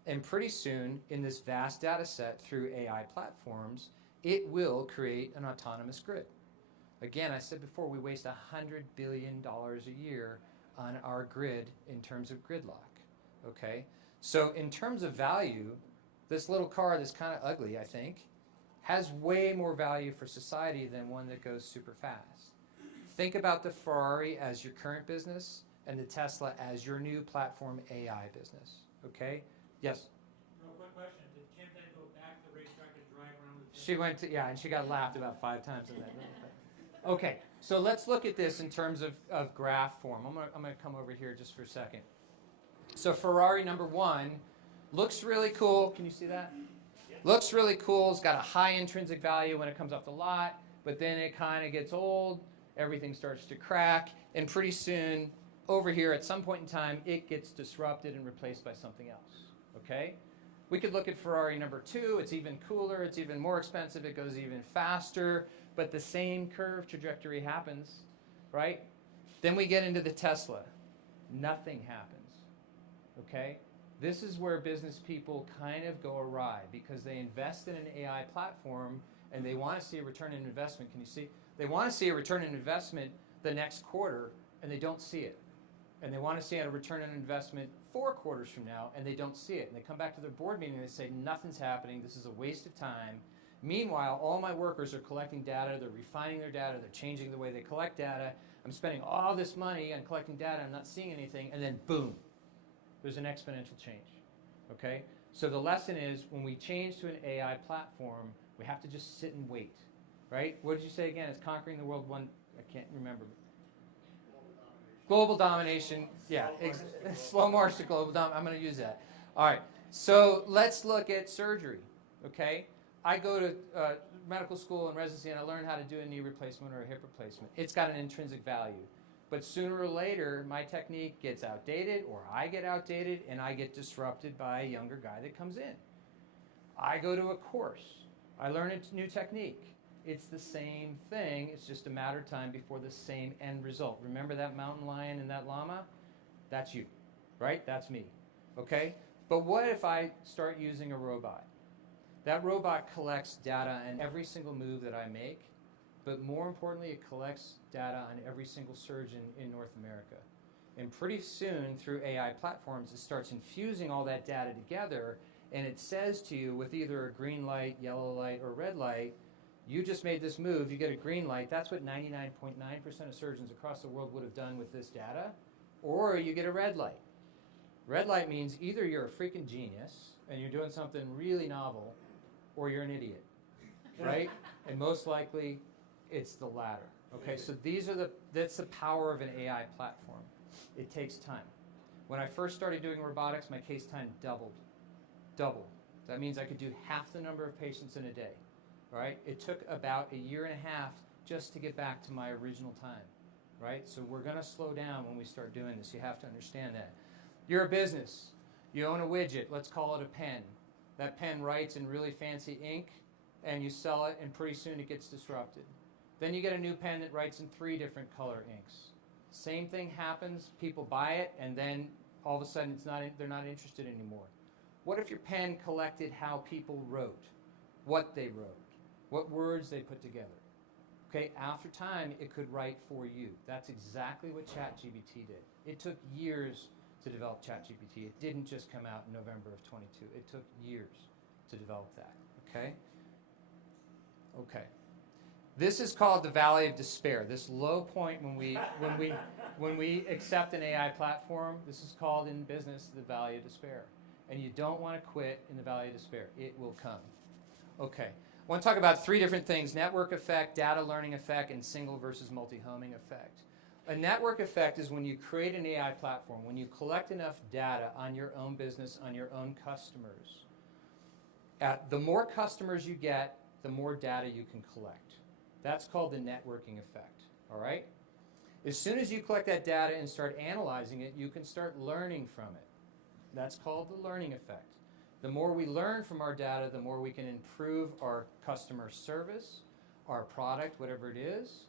And pretty soon, in this vast data set through AI platforms, it will create an autonomous grid. Again, I said before, we waste $100 billion a year on our grid in terms of gridlock, okay? So in terms of value, this little car that's kind of ugly, I think, has way more value for society than one that goes super fast. Think about the Ferrari as your current business and the Tesla as your new platform AI business, okay? Yes? Real quick question. Did Kim then go back to the racetrack and drive around with She went to, yeah, and she got laughed about 5 times in that. Okay, so let's look at this in terms of graph form. I'm gonna come over here just for a second. So Ferrari number 1 looks really cool. Can you see that? Yeah. Looks really cool. It's got a high intrinsic value when it comes off the lot, but then it kind of gets old. Everything starts to crack, and pretty soon, over here at some point in time, it gets disrupted and replaced by something else. Okay? We could look at Ferrari number 2. It's even cooler. It's even more expensive. It goes even faster. But the same curve trajectory happens, right? Then we get into the Tesla. Nothing happens, okay? This is where business people kind of go awry because they invest in an AI platform and they want to see a return on investment. Can you see? They want to see a return on investment the next quarter and they don't see it. And they want to see a return on investment 4 quarters from now and they don't see it. And they come back to their board meeting and they say, nothing's happening. This is a waste of time. Meanwhile, all my workers are collecting data, they're refining their data, they're changing the way they collect data. I'm spending all this money on collecting data, I'm not seeing anything, and then boom, there's an exponential change, okay? So the lesson is, when we change to an AI platform, we have to just sit and wait, right? What did you say again? It's conquering the world one, I can't remember. Global domination, yeah, slow march to global domination, I'm gonna use that. All right, So let's look at surgery, okay? I go to medical school and residency and I learn how to do a knee replacement or a hip replacement. It's got an intrinsic value. But sooner or later, my technique gets outdated or I get outdated and I get disrupted by a younger guy that comes in. I go to a course. I learn a new technique. It's the same thing. It's just a matter of time before the same end result. Remember that mountain lion and that llama? That's you, right? That's me, okay? But what if I start using a robot? That robot collects data on every single move that I make, but more importantly, it collects data on every single surgeon in North America. And pretty soon, through AI platforms, it starts infusing all that data together, and it says to you with either a green light, yellow light, or red light, you just made this move, you get a green light. That's what 99.9% of surgeons across the world would have done with this data. Or you get a red light. Red light means either you're a freaking genius and you're doing something really novel, or you're an idiot, right? And most likely, it's the latter. Okay, so that's the power of an AI platform. It takes time. When I first started doing robotics, my case time doubled. That means I could do half the number of patients in a day, right? It took about 1.5 years just to get back to my original time, right? So we're going to slow down when we start doing this. You have to understand that. You're a business. You own a widget. Let's call it a pen. That pen writes in really fancy ink, and you sell it, and pretty soon it gets disrupted. Then you get a new pen that writes in 3 different color inks. Same thing happens. People buy it, and then all of a sudden they're not interested anymore. What if your pen collected how people wrote, what they wrote, what words they put together? Okay, after time, it could write for you. That's exactly what ChatGPT did. It took years to develop ChatGPT. It didn't just come out in November of 22. It took years to develop that, okay? Okay. This is called the Valley of Despair. This low point when we accept an AI platform, this is called in business the Valley of Despair. And you don't want to quit in the Valley of Despair. It will come. Okay. I want to talk about 3 different things: network effect, data learning effect, and single versus multi-homing effect. A network effect is when you create an AI platform, when you collect enough data on your own business, on your own customers. The more customers you get, the more data you can collect. That's called the networking effect, all right? As soon as you collect that data and start analyzing it, you can start learning from it. That's called the learning effect. The more we learn from our data, the more we can improve our customer service, our product, whatever it is,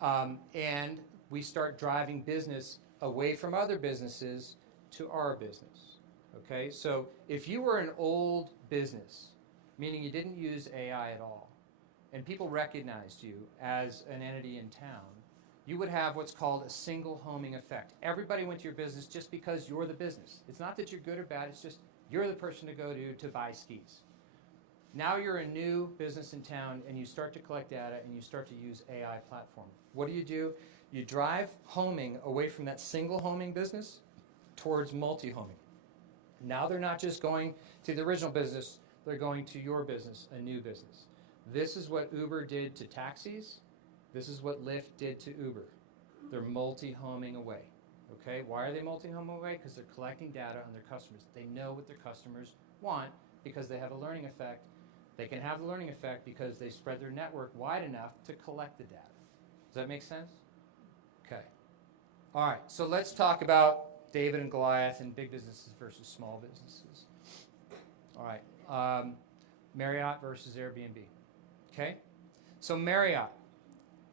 and we start driving business away from other businesses to our business, okay? So if you were an old business, meaning you didn't use AI at all, and people recognized you as an entity in town, you would have what's called a single homing effect. Everybody went to your business just because you're the business. It's not that you're good or bad, it's just you're the person to go to buy skis. Now you're a new business in town and you start to collect data and you start to use AI platform. What do? You drive homing away from that single homing business towards multi-homing. Now they're not just going to the original business, they're going to your business, a new business. This is what Uber did to taxis. This is what Lyft did to Uber. They're multi-homing away. Okay, why are they multi-homing away? Because they're collecting data on their customers. They know what their customers want because they have a learning effect. They can have the learning effect because they spread their network wide enough to collect the data. Does that make sense? Okay. All right, so let's talk about David and Goliath and big businesses versus small businesses. All right, Marriott versus Airbnb. Okay, so Marriott.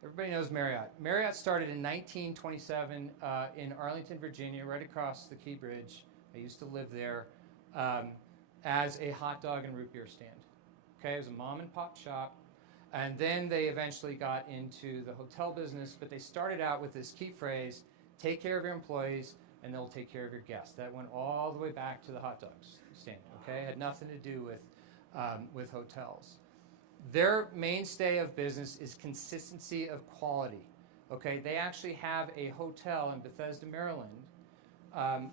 Everybody knows Marriott. Marriott started in 1927 in Arlington, Virginia, right across the Key Bridge. I used to live there as a hot dog and root beer stand. Okay, it was a mom and pop shop. And then they eventually got into the hotel business, but they started out with this key phrase, take care of your employees and they'll take care of your guests. That went all the way back to the hot dogs stand, okay? It had nothing to do with hotels. Their mainstay of business is consistency of quality. Okay, they actually have a hotel in Bethesda, Maryland,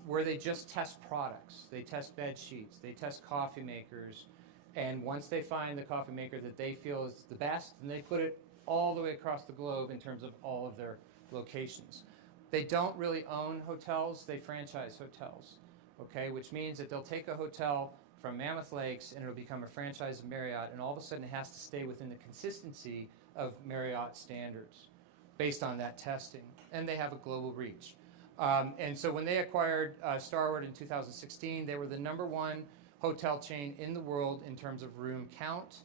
where they just test products. They test bed sheets, they test coffee makers, and once they find the coffee maker that they feel is the best, then they put it all the way across the globe in terms of all of their locations. They don't really own hotels, they franchise hotels, okay, which means that they'll take a hotel from Mammoth Lakes, and it'll become a franchise of Marriott, and all of a sudden it has to stay within the consistency of Marriott standards based on that testing, and they have a global reach. And so when they acquired Starwood in 2016, they were the #1 hotel chain in the world in terms of room count.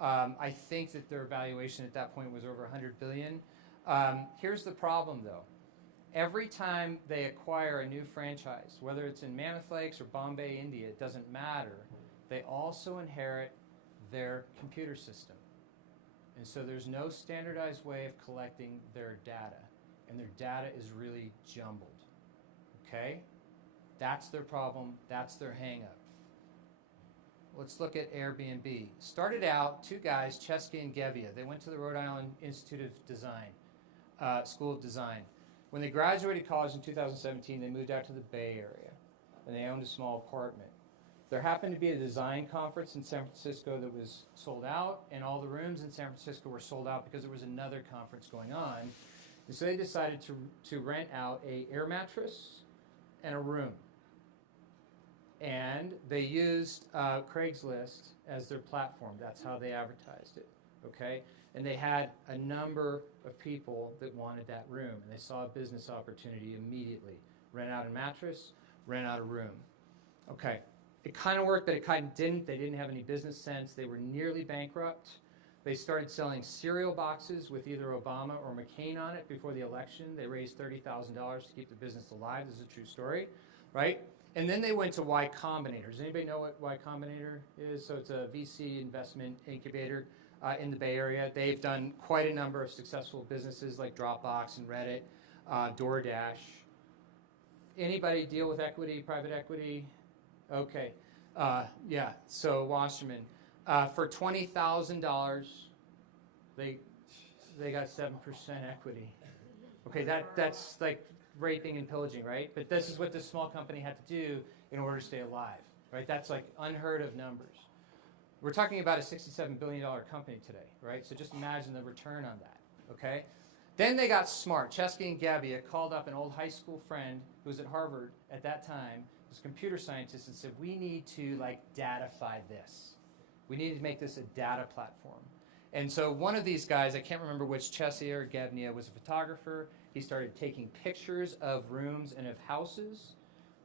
I think that their valuation at that point was over $100 billion. Here's the problem, though. Every time they acquire a new franchise, whether it's in Mammoth Lakes or Bombay, India, it doesn't matter, they also inherit their computer system. And so there's no standardized way of collecting their data, and their data is really jumbled. Okay? That's their problem. That's their hang-up. Let's look at Airbnb. Started out, two guys, Chesky and Gebbia. They went to the Rhode Island Institute of Design, School of Design. When they graduated college in 2017, they moved out to the Bay Area, and they owned a small apartment. There happened to be a design conference in San Francisco that was sold out, and all the rooms in San Francisco were sold out because there was another conference going on. And so they decided to rent out an air mattress and a room. And they used Craigslist as their platform. That's how they advertised it, okay? And they had a number of people that wanted that room, and they saw a business opportunity immediately. Rent out a mattress, rent out a room. Okay, it kind of worked, but it kind of didn't. They didn't have any business sense. They were nearly bankrupt. They started selling cereal boxes with either Obama or McCain on it before the election. They raised $30,000 to keep the business alive. This is a true story, right? And then they went to Y Combinator. Does anybody know what Y Combinator is? So it's a VC investment incubator in the Bay Area. They've done quite a number of successful businesses like Dropbox and Reddit, DoorDash. Anybody deal with equity, private equity? Okay. Yeah, so Wasserman. For $20,000, they got 7% equity. Okay, that's like raping and pillaging, right? But this is what this small company had to do in order to stay alive, right? That's like unheard of numbers. We're talking about a $67 billion company today, right? So just imagine the return on that, okay? Then they got smart. Chesky and Gebbia called up an old high school friend who was at Harvard at that time, was a computer scientist, and said, we need to like datafy this. We need to make this a data platform. And so one of these guys, I can't remember which, Chesky or Gebbia, was a photographer. He started taking pictures of rooms and of houses.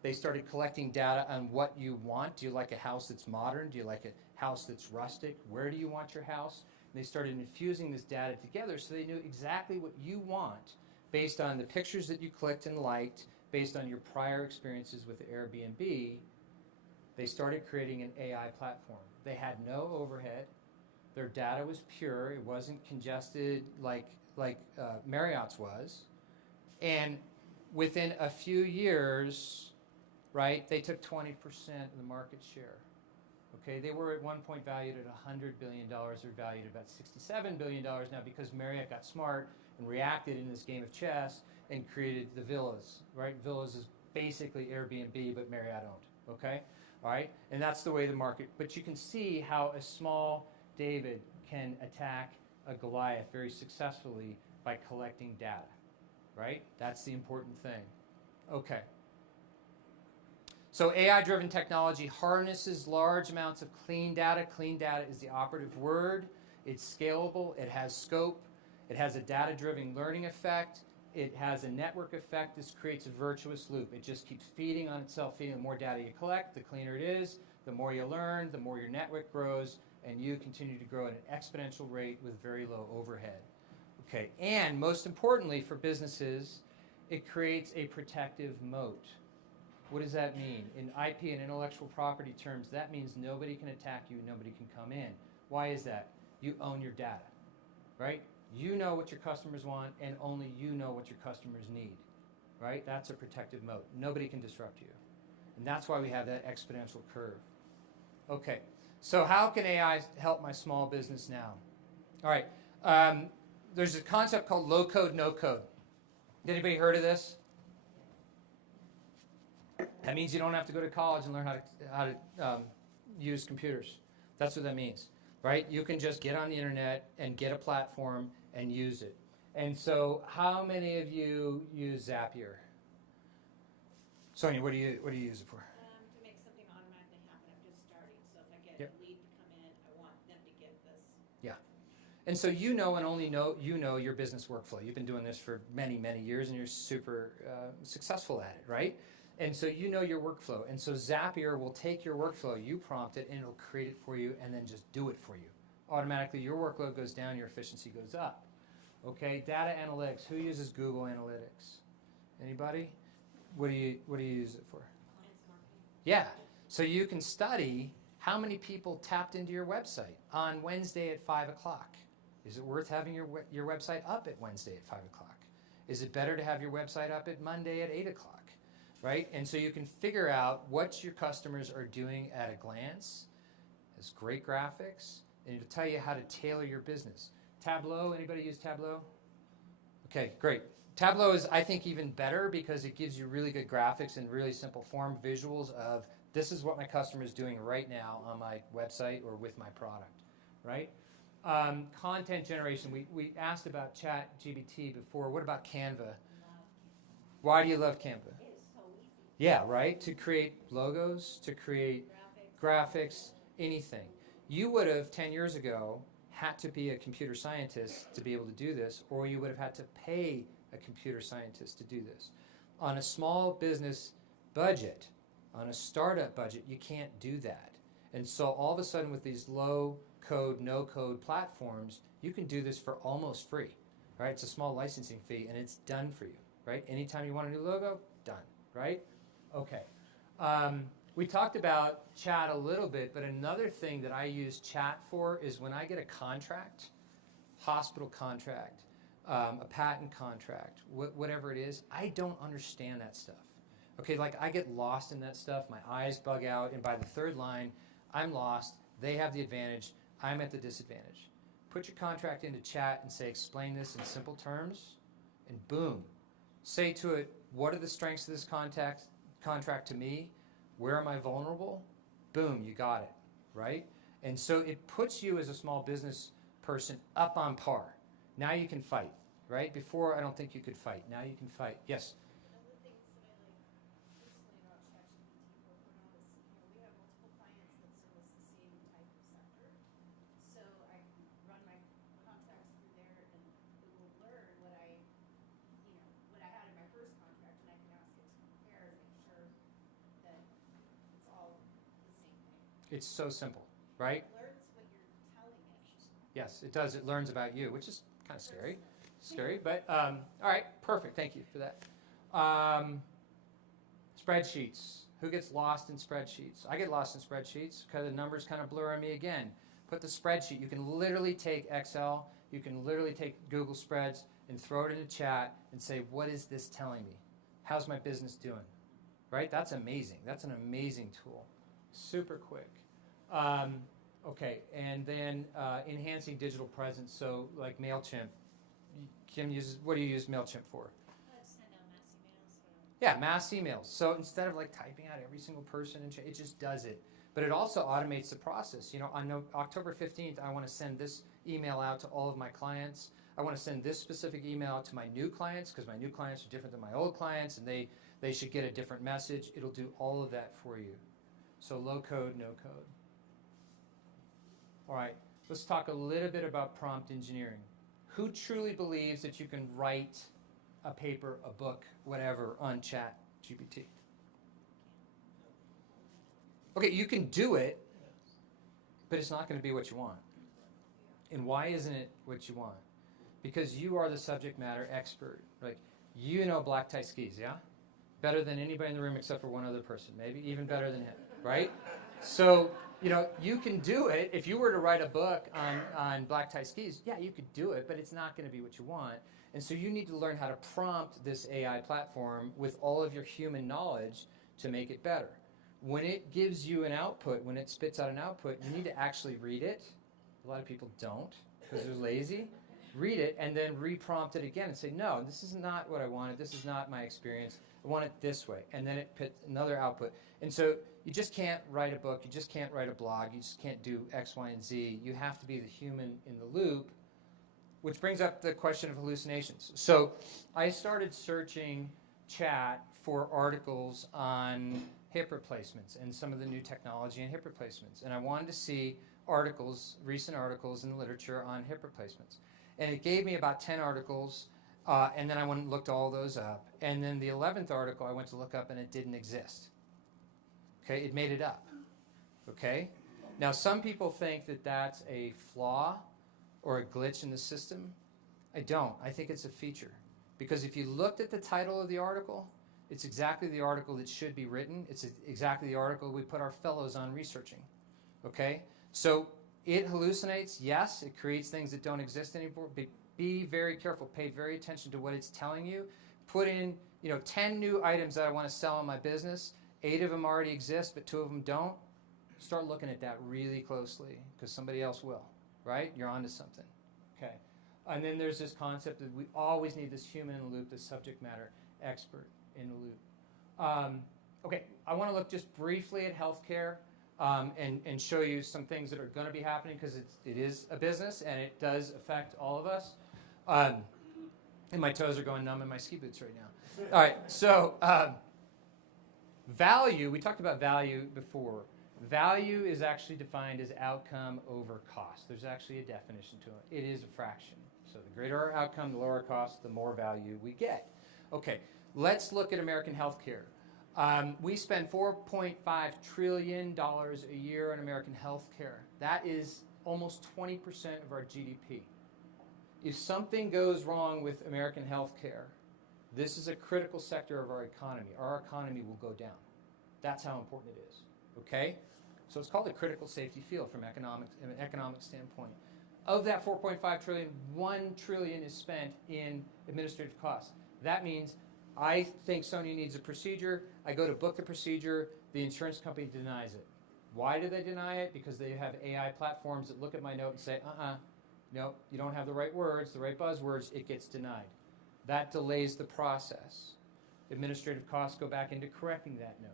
They started collecting data on what you want. Do you like a house that's modern? Do you like a house that's rustic? Where do you want your house? And they started infusing this data together so they knew exactly what you want based on the pictures that you clicked and liked, based on your prior experiences with Airbnb. They started creating an AI platform. They had no overhead. Their data was pure. It wasn't congested like Marriott's was. And within a few years, right, they took 20% of the market share. Okay, they were at one point valued at $100 billion. They're valued at about $67 billion now because Marriott got smart and reacted in this game of chess and created the Villas, right? Villas is basically Airbnb, but Marriott owned, okay? All right, and that's the way the market, but you can see how a small David can attack a Goliath very successfully by collecting data, right? That's the important thing. Okay. So AI-driven technology harnesses large amounts of clean data. Clean data is the operative word. It's scalable. It has scope. It has a data-driven learning effect. It has a network effect. This creates a virtuous loop. It just keeps feeding on itself, feeding. The more data you collect, the cleaner it is. The more you learn, the more your network grows, and you continue to grow at an exponential rate with very low overhead. Okay, and most importantly for businesses, it creates a protective moat. What does that mean? In IP and intellectual property terms, that means nobody can attack you, nobody can come in. Why is that? You own your data, right? You know what your customers want, and only you know what your customers need, right? That's a protective moat. Nobody can disrupt you. And that's why we have that exponential curve. Okay, so how can AI help my small business now? All right, there's a concept called low code, no code. Anybody heard of this? That means you don't have to go to college and learn how to use computers. That's what that means, right? You can just get on the internet and get a platform and use it. And so, how many of you use Zapier? Sonia, what do you use it for? To make something automatically happen. I'm just starting. And so you know and only know you know your business workflow. You've been doing this for many, many years and you're super successful at it, right? And so you know your workflow. And so Zapier will take your workflow, you prompt it, and it'll create it for you and then just do it for you. Automatically your workload goes down, your efficiency goes up. Okay, data analytics. Who uses Google Analytics? Anybody? What do you use it for? Yeah. So you can study how many people tapped into your website on Wednesday at 5 o'clock. Is it worth having your website up at Wednesday at 5 o'clock? Is it better to have your website up at Monday at 8 o'clock? Right? And so you can figure out what your customers are doing at a glance. It's great graphics, and it'll tell you how to tailor your business. Tableau, anybody use Tableau? Okay, great. Tableau is, I think, even better because it gives you really good graphics and really simple form visuals of this is what my customer is doing right now on my website or with my product, right? Content generation. We asked about ChatGPT before. What about Canva? Why do you love Canva? Yeah, right? To create logos, to create graphics, anything. You would have, 10 years ago, had to be a computer scientist to be able to do this, or you would have had to pay a computer scientist to do this. On a small business budget, on a startup budget, you can't do that. And so all of a sudden with these low code, no code platforms, you can do this for almost free, right? It's a small licensing fee and it's done for you, right? Anytime you want a new logo, done, right? Okay. We talked about chat a little bit, but another thing that I use chat for is when I get a contract, hospital contract, a patent contract, whatever it is, I don't understand that stuff. Okay, like I get lost in that stuff, my eyes bug out, and by the third line, I'm lost, they have the advantage, I'm at the disadvantage. Put your contract into chat and say, explain this in simple terms, and boom. Say to it, what are the strengths of this contract to me? Where am I vulnerable? Boom, you got it, right? And so it puts you as a small business person up on par. Now you can fight, right? Before, I don't think you could fight. Now you can fight. Yes? One of the things that I like personally about ChatGPT 4.0 is, we have multiple clients that service the same type of sector. So I can run my contracts through there and it will learn what I had in my first contract, and I can ask it to compare and make sure that it's all the same thing. It's so simple, right? It learns what you're telling it. Yes, it does. It learns about you, which is kind of scary. Scary, but all right, perfect. Thank you for that. Spreadsheets. Who gets lost in spreadsheets? I get lost in spreadsheets because the numbers kind of blur on me again. Put the spreadsheet. You can literally take Excel, you can literally take Google Spreads and throw it into chat and say, what is this telling me? How's my business doing? Right? That's amazing. That's an amazing tool. Super quick. Okay, and then enhancing digital presence. So like MailChimp. Kim uses, what do you use MailChimp for? Send out mass emails for Yeah, mass emails. So instead of like typing out every single person, it just does it. But it also automates the process. You know, on October 15th, I want to send this email out to all of my clients. I want to send this specific email out to my new clients because my new clients are different than my old clients and they should get a different message. It'll do all of that for you. So low code, no code. All right, let's talk a little bit about prompt engineering. Who truly believes that you can write a paper, a book, whatever, on ChatGPT? Okay, you can do it, but it's not going to be what you want. And why isn't it what you want? Because you are the subject matter expert. Like, you know black tie skis, yeah? Better than anybody in the room except for one other person, maybe even better than him, right? So, you know, you can do it. If you were to write a book on black tie skis, yeah, you could do it, but it's not going to be what you want. And so you need to learn how to prompt this AI platform with all of your human knowledge to make it better. When it gives you an output, when it spits out an output, you need to actually read it. A lot of people don't because they're lazy. Read it and then re-prompt it again and say, no, this is not what I wanted. This is not my experience. I want it this way. And then it puts another output. And so you just can't write a book. You just can't write a blog. You just can't do X, Y, and Z. You have to be the human in the loop, which brings up the question of hallucinations. So I started searching chat for articles on hip replacements and some of the new technology in hip replacements. And I wanted to see articles, recent articles in the literature on hip replacements. And it gave me about 10 articles, and then I went and looked all those up. And then the 11th article I went to look up, and it didn't exist. Okay, it made it up. Okay? Now, some people think that that's a flaw or a glitch in the system. I don't. I think it's a feature. Because if you looked at the title of the article, it's exactly the article that should be written. It's exactly the article we put our fellows on researching. Okay? So it hallucinates, yes. It creates things that don't exist anymore. Be very careful. Pay very attention to what it's telling you. Put in, 10 new items that I want to sell in my business. 8 of them already exist, but 2 of them don't. Start looking at that really closely, because somebody else will, right? You're onto something. Okay. And then there's this concept that we always need this human in the loop, this subject matter expert in the loop. Okay, I want to look just briefly at healthcare and show you some things that are going to be happening, because it is a business and it does affect all of us. And my toes are going numb in my ski boots right now. All right, so value, we talked about value before. Value is actually defined as outcome over cost. There's actually a definition to it. It is a fraction. So the greater our outcome, the lower our cost, the more value we get. Okay, let's look at American healthcare. We spend $4.5 trillion a year on American healthcare. That is almost 20% of our GDP. If something goes wrong with American healthcare, this is a critical sector of our economy. Our economy will go down. That's how important it is. Okay? So it's called a critical safety field from an economic standpoint. Of that 4.5 trillion, 1 trillion is spent in administrative costs. That means I think Sonia needs a procedure. I go to book the procedure. The insurance company denies it. Why do they deny it? Because they have AI platforms that look at my note and say, no, you don't have the right words, the right buzzwords. It gets denied. That delays the process. Administrative costs go back into correcting that note.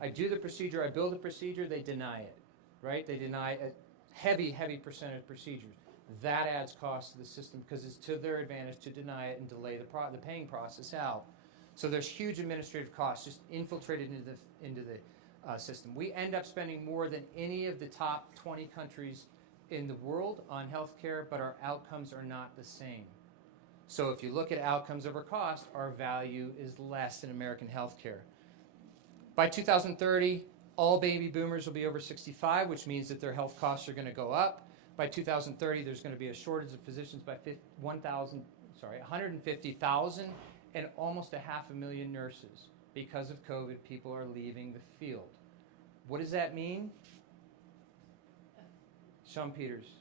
I do the procedure, I build the procedure, they deny it, right? They deny a heavy, heavy percentage of procedures. That adds cost to the system because it's to their advantage to deny it and delay the paying process out. So there's huge administrative costs just infiltrated into the system. We end up spending more than any of the top 20 countries in the world on healthcare, but our outcomes are not the same. So if you look at outcomes over cost, our value is less in American healthcare. By 2030, all baby boomers will be over 65, which means that their health costs are going to go up. By 2030, there's going to be a shortage of physicians by 150,000 and almost 500,000 nurses. Because of COVID, people are leaving the field. What does that mean? Sean Peters,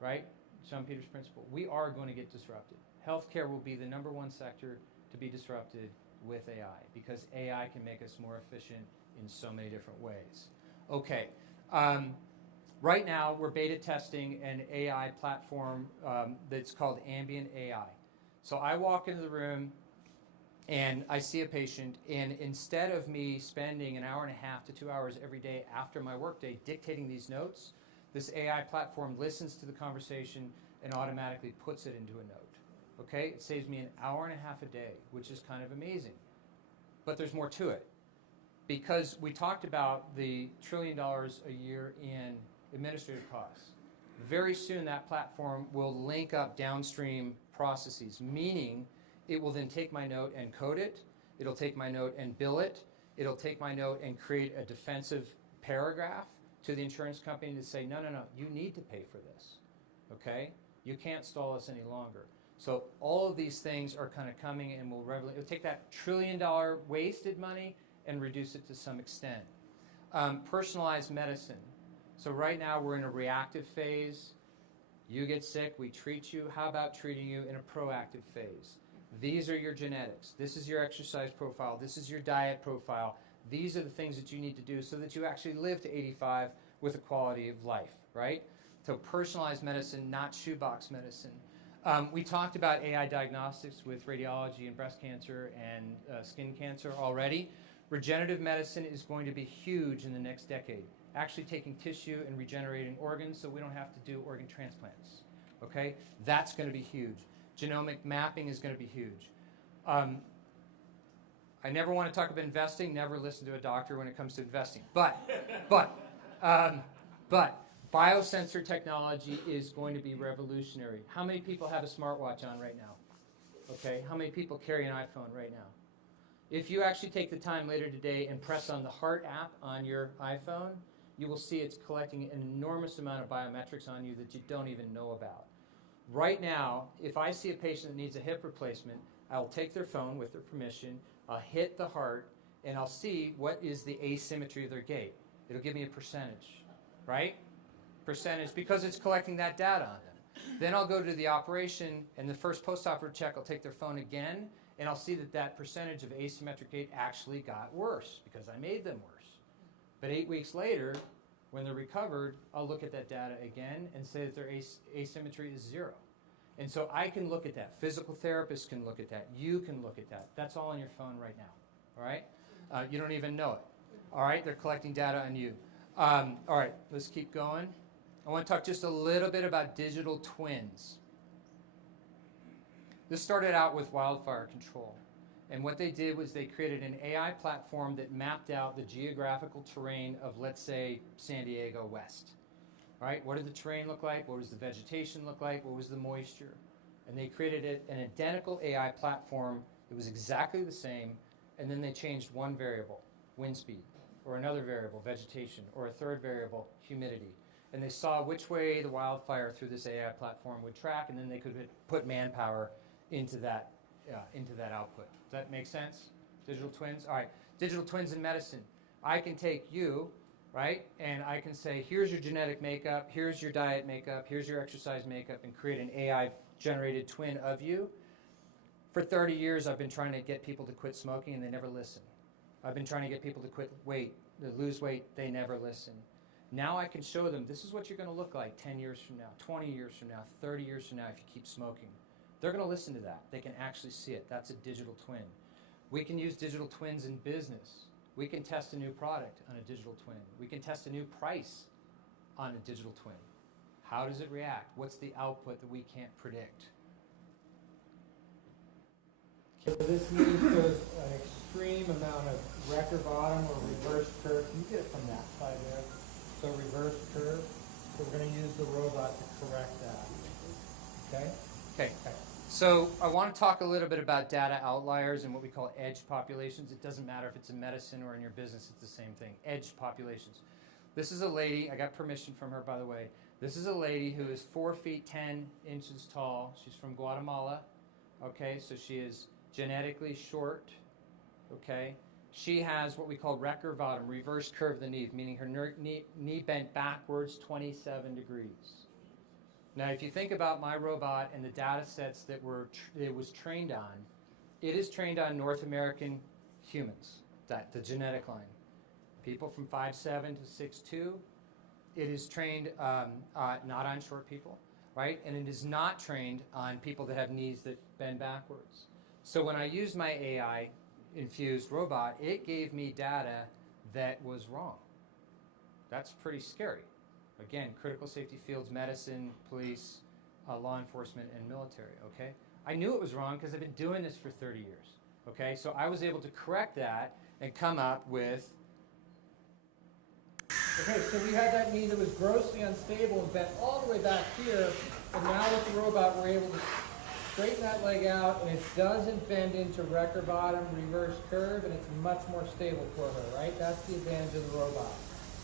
right? Sean Peters' principle. We are going to get disrupted. Healthcare will be the #1 sector to be disrupted with AI, because AI can make us more efficient in so many different ways. Okay, right now we're beta testing an AI platform that's called Ambient AI. So I walk into the room and I see a patient, and instead of me spending an hour and a half to 2 hours every day after my workday dictating these notes, this AI platform listens to the conversation and automatically puts it into a note. Okay, it saves me an hour and a half a day, which is kind of amazing. But there's more to it. Because we talked about the $1 trillion a year in administrative costs. Very soon that platform will link up downstream processes, meaning it will then take my note and code it. It'll take my note and bill it. It'll take my note and create a defensive paragraph to the insurance company to say, no, you need to pay for this. Okay? You can't stall us any longer. So all of these things are kind of coming and will it'll take that $1 trillion wasted money and reduce it to some extent. Personalized medicine. So right now we're in a reactive phase. You get sick, we treat you. How about treating you in a proactive phase? These are your genetics. This is your exercise profile. This is your diet profile. These are the things that you need to do so that you actually live to 85 with a quality of life, right? So personalized medicine, not shoebox medicine. We talked about AI diagnostics with radiology and breast cancer and skin cancer already. Regenerative medicine is going to be huge in the next decade, actually taking tissue and regenerating organs so we don't have to do organ transplants. Okay? That's going to be huge. Genomic mapping is going to be huge. I never want to talk about investing, never listen to a doctor when it comes to investing. But Biosensor technology is going to be revolutionary. How many people have a smartwatch on right now? Okay, how many people carry an iPhone right now? If you actually take the time later today and press on the Heart app on your iPhone, you will see it's collecting an enormous amount of biometrics on you that you don't even know about. Right now, if I see a patient that needs a hip replacement, I'll take their phone with their permission, I'll hit the heart, and I'll see what is the asymmetry of their gait. It'll give me a percentage, right? Percentage, because it's collecting that data on them. Then I'll go to the operation, and the first post-operative check, I'll take their phone again, and I'll see that that percentage of asymmetric gait actually got worse because I made them worse. But 8 weeks later, when they're recovered, I'll look at that data again and say that their asymmetry is 0. And so I can look at that. Physical therapists can look at that. You can look at that. That's all on your phone right now. All right? You don't even know it. All right? They're collecting data on you. All right, let's keep going. I want to talk just a little bit about digital twins. This started out with wildfire control. And what they did was they created an AI platform that mapped out the geographical terrain of, let's say, San Diego West. Right? What did the terrain look like? What was the vegetation look like? What was the moisture? And they created an identical AI platform that was exactly the same, and then they changed one variable, wind speed, or another variable, vegetation, or a third variable, humidity. And they saw which way the wildfire through this AI platform would track, and then they could put manpower into that output. Does that make sense? Digital twins? All right. Digital twins in medicine. I can take you, right, and I can say, here's your genetic makeup, here's your diet makeup, here's your exercise makeup, and create an AI-generated twin of you. For 30 years, I've been trying to get people to quit smoking, and they never listen. I've been trying to get people to lose weight, they never listen. Now I can show them, this is what you're going to look like 10 years from now, 20 years from now, 30 years from now if you keep smoking. They're going to listen to that. They can actually see it. That's a digital twin. We can use digital twins in business. We can test a new product on a digital twin. We can test a new price on a digital twin. How does it react? What's the output that we can't predict? So this needs an extreme amount of record bottom or reverse curve. Can you get it from that side there? So reverse curve. So we're going to use the robot to correct that. Okay? Okay. So I want to talk a little bit about data outliers and what we call edge populations. It doesn't matter if it's in medicine or in your business, it's the same thing. Edge populations. This is a lady, I got permission from her, by the way. This is a lady who is 4 feet 10 inches tall. She's from Guatemala. Okay, so she is genetically short. Okay. She has what we call recurvatum, reverse curve of the knee, meaning her knee bent backwards 27 degrees. Now, if you think about my robot and the data sets that it was trained on, it is trained on North American humans, the genetic line. People from 5'7" to 6'2". It is trained not on short people, right? And it is not trained on people that have knees that bend backwards. So when I used my AI-infused robot, it gave me data that was wrong. That's pretty scary. Again, critical safety fields, medicine, police, law enforcement, and military, okay? I knew it was wrong because I've been doing this for 30 years, okay? So I was able to correct that and come up with... Okay, so we had that knee that was grossly unstable and bent all the way back here, and now with the robot we're able to straighten that leg out, and it doesn't bend into record bottom, reverse curve, and it's much more stable for her, right? That's the advantage of the robot.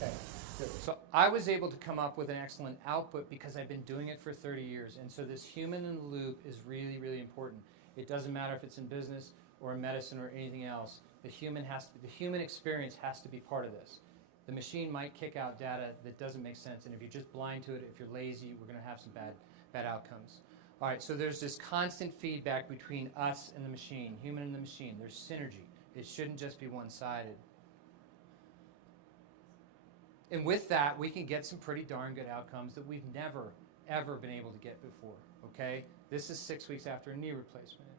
Okay. Good. So I was able to come up with an excellent output because I've been doing it for 30 years. And so this human in the loop is really, really important. It doesn't matter if it's in business or in medicine or anything else. The human experience has to be part of this. The machine might kick out data that doesn't make sense. And if you're just blind to it, if you're lazy, we're going to have some bad outcomes. All right, so there's this constant feedback between us and the machine, human and the machine. There's synergy. It shouldn't just be one-sided. And with that, we can get some pretty darn good outcomes that we've never, ever been able to get before, okay? This is 6 weeks after a knee replacement.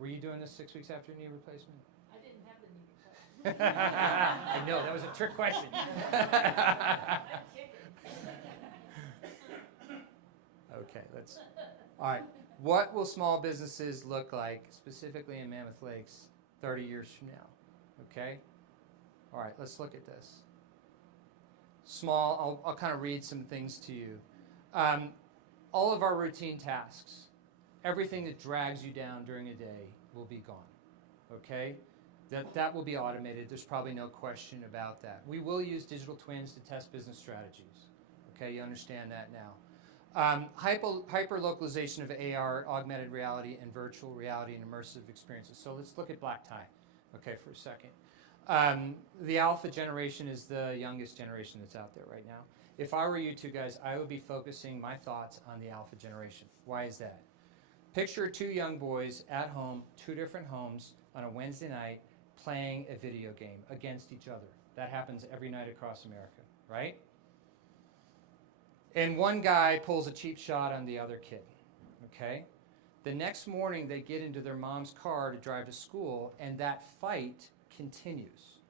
Were you doing this 6 weeks after a knee replacement? I didn't have the knee replacement. I know, that was a trick question. Okay, all right. What will small businesses look like, specifically in Mammoth Lakes, 30 years from now, okay? All right, let's look at this. small, I'll kind of read some things to you. All of our routine tasks, everything that drags you down during a day will be gone, okay? That will be automated. There's probably no question about that. We will use digital twins to test business strategies, okay? You understand that now. Hyper-localization of AR, augmented reality, and virtual reality and immersive experiences. So let's look at black tie, okay, for a second. The alpha generation is the youngest generation that's out there right now. If I were you two guys, I would be focusing my thoughts on the alpha generation. Why is that? Picture two young boys at home, two different homes, on a Wednesday night, playing a video game against each other. That happens every night across America, right? And one guy pulls a cheap shot on the other kid, okay? The next morning, they get into their mom's car to drive to school, and that fight continues.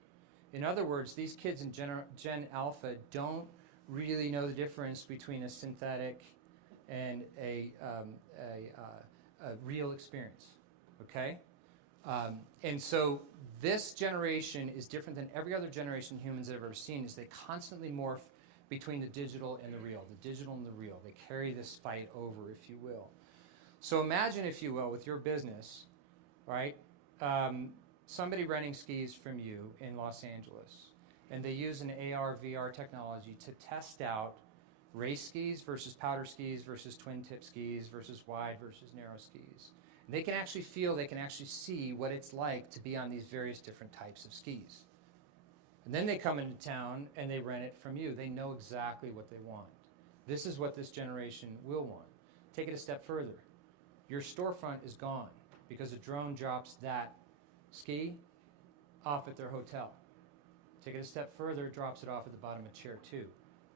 In other words, these kids in Gen Alpha don't really know the difference between a synthetic and a real experience, okay? And so this generation is different than every other generation humans have ever seen, is they constantly morph between the digital and the real, the digital and the real. They carry this fight over, if you will. So imagine, if you will, with your business, right? Somebody renting skis from you in Los Angeles, and they use an AR, VR technology to test out race skis versus powder skis versus twin tip skis versus wide versus narrow skis. And they can actually feel, they can actually see what it's like to be on these various different types of skis. And then they come into town and they rent it from you. They know exactly what they want. This is what this generation will want. Take it a step further. Your storefront is gone because a drone drops that ski off at their hotel. Take it a step further, drops it off at the bottom of chair 2.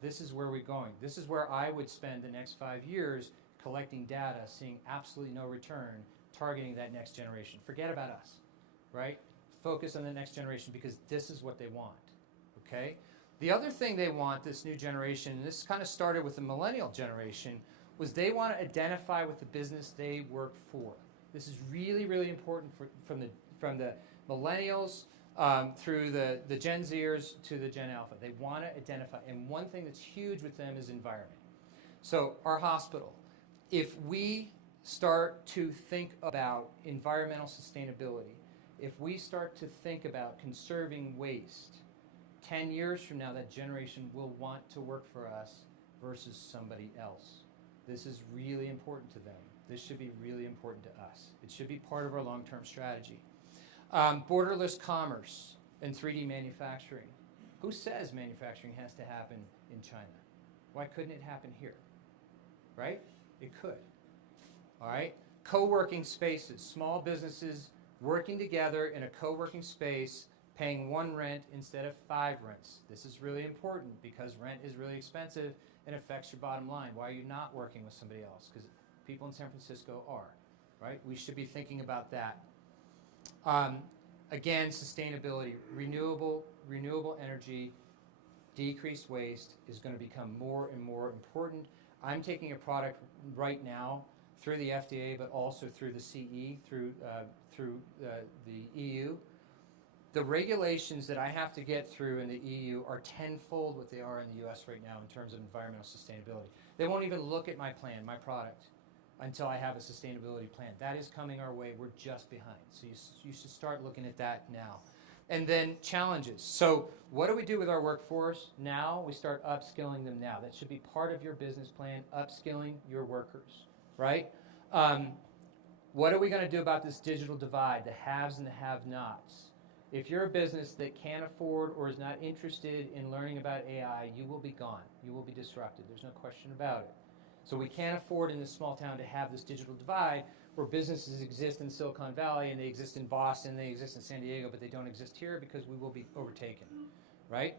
This is where we're going. This is where I would spend the next 5 years collecting data, seeing absolutely no return, targeting that next generation. Forget about us, right? Focus on the next generation because this is what they want, okay? The other thing they want, this new generation, and this kind of started with the millennial generation, was they want to identify with the business they work for. This is really, really important from the millennials through the Gen Zers to the Gen Alpha. They want to identify, and one thing that's huge with them is environment. So our hospital, if we start to think about environmental sustainability, if we start to think about conserving waste, 10 years from now, that generation will want to work for us versus somebody else. This is really important to them. This should be really important to us. It should be part of our long-term strategy. Borderless commerce and 3D manufacturing. Who says manufacturing has to happen in China? Why couldn't it happen here? Right? It could. All right? Co-working spaces, small businesses working together in a co-working space, paying 1 rent instead of 5 rents. This is really important because rent is really expensive and affects your bottom line. Why are you not working with somebody else? Because people in San Francisco are, right? We should be thinking about that. Again, sustainability, renewable energy, decreased waste is going to become more and more important. I'm taking a product right now through the FDA, but also through the CE, through the EU. The regulations that I have to get through in the EU are tenfold what they are in the US right now in terms of environmental sustainability. They won't even look at my plan, my product, until I have a sustainability plan. That is coming our way. We're just behind. So you should start looking at that now. And then challenges. So what do we do with our workforce now? We start upskilling them now. That should be part of your business plan, upskilling your workers, right? What are we going to do about this digital divide, the haves and the have-nots? If you're a business that can't afford or is not interested in learning about AI, you will be gone. You will be disrupted. There's no question about it. So we can't afford in this small town to have this digital divide where businesses exist in Silicon Valley and they exist in Boston, they exist in San Diego, but they don't exist here because we will be overtaken, right?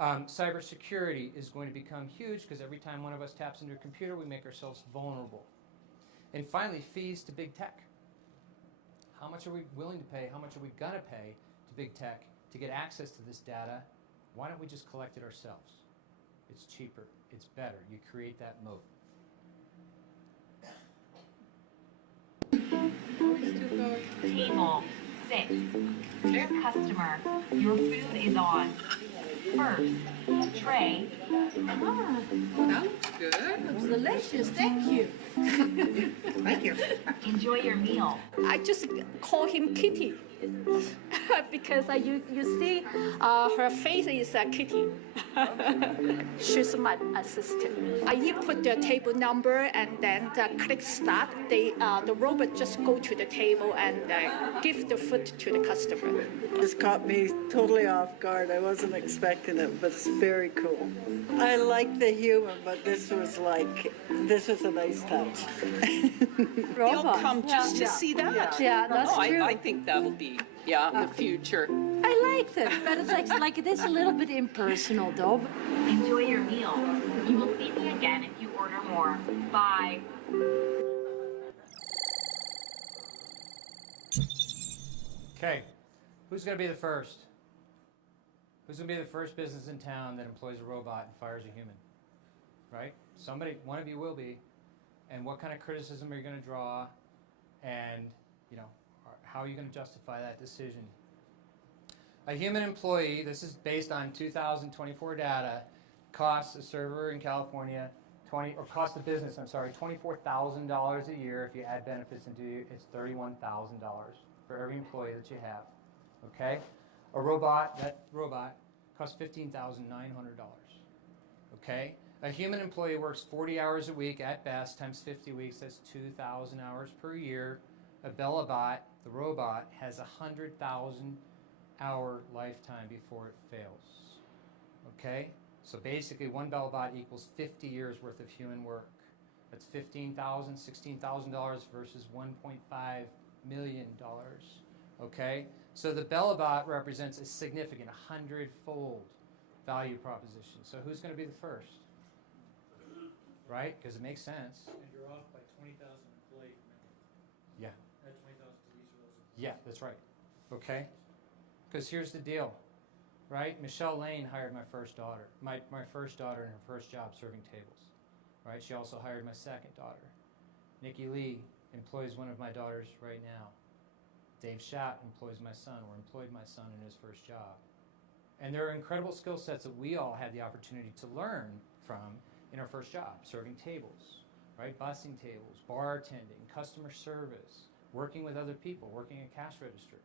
Cybersecurity is going to become huge because every time one of us taps into a computer, we make ourselves vulnerable. And finally, fees to big tech. How much are we willing to pay? How much are we going to pay to big tech to get access to this data? Why don't we just collect it ourselves? It's cheaper. It's better. You create that moat. Table 6. Dear customer, your food is on. First, tray. That's good. Looks delicious. Thank you. Thank you. Enjoy your meal. I just call him Kitty because you see her face is a kitty. She's my assistant. You put the table number and then click start. The robot just go to the table and give the food to the customer. This caught me totally off guard. I wasn't expecting it, but it's very cool. I like the human, but this was a nice touch. They'll come just to see that. Yeah, that's true. I think that'll be the future. I like them, but it's like it is a little bit impersonal, though. Enjoy your meal. You will see me again if you order more. Bye. Okay, who's going to be the first? Who's going to be the first business in town that employs a robot and fires a human? Right? Somebody, one of you will be. And what kind of criticism are you going to draw? And, how are you going to justify that decision? A human employee, this is based on 2024 data, costs a server in California cost the business, $24,000 a year. If you add benefits into it, it's $31,000 for every employee that you have. Okay? That robot costs $15,900. Okay? A human employee works 40 hours a week at best, times 50 weeks, that's 2,000 hours per year. A Bellabot, the robot, has 100,000 hour lifetime before it fails. Okay? So basically, one Bellabot equals 50 years worth of human work. That's $15,000, $16,000 versus $1.5 million. Okay? So the Bellabot represents a significant 100-fold value proposition. So who's going to be the first? Right? Because it makes sense. And you're off by 20,000 employees. Yeah. Add 20,000 to these roles. Yeah, that's right. Okay? Because here's the deal. Right? Michelle Lane hired my first daughter. My first daughter in her first job serving tables. Right? She also hired my second daughter. Nikki Lee employs one of my daughters right now. Dave Schatt employs my son, or employed my son in his first job. And there are incredible skill sets that we all had the opportunity to learn from in our first job, serving tables, right? Bussing tables, bartending, customer service, working with other people, working a cash register.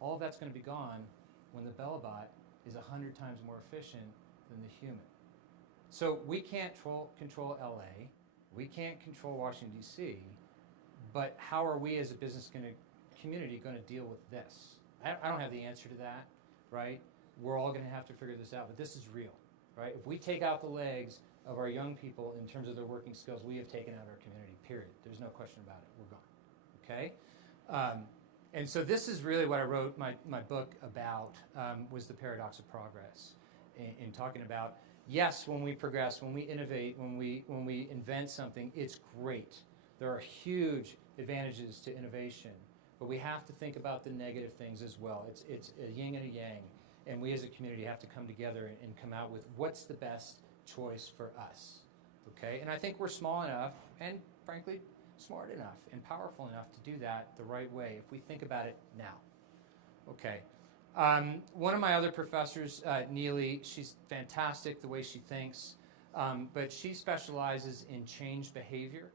All of that's going to be gone when the Bellabot is 100 times more efficient than the human. So we can't control LA, we can't control Washington, D.C., but how are we as a business community going to deal with this? I don't have the answer to that, right? We're all going to have to figure this out, but this is real, right? If we take out the legs of our young people in terms of their working skills, we have taken out our community, period. There's no question about it. We're gone, okay? And so this is really what I wrote my book about, was the paradox of progress, in talking about, yes, when we progress, when we innovate, when we invent something, it's great. There are huge advantages to innovation, but we have to think about the negative things as well. It's a yin and a yang, and we as a community have to come together and come out with what's the best choice for us, okay? And I think we're small enough and, frankly, smart enough and powerful enough to do that the right way if we think about it now, okay? One of my other professors, Neely, she's fantastic the way she thinks, but she specializes in change behavior.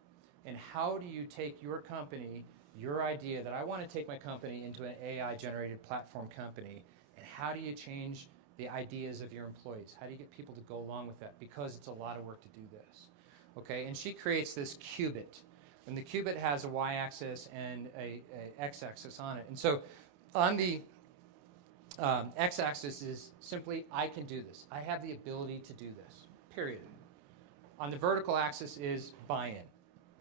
And how do you take your company, your idea that I want to take my company into an AI-generated platform company, and how do you change the ideas of your employees? How do you get people to go along with that? Because it's a lot of work to do this. Okay, and she creates this qubit. And the qubit has a y-axis and a x-axis on it. And so on the x-axis is simply, I can do this. I have the ability to do this, period. On the vertical axis is buy-in.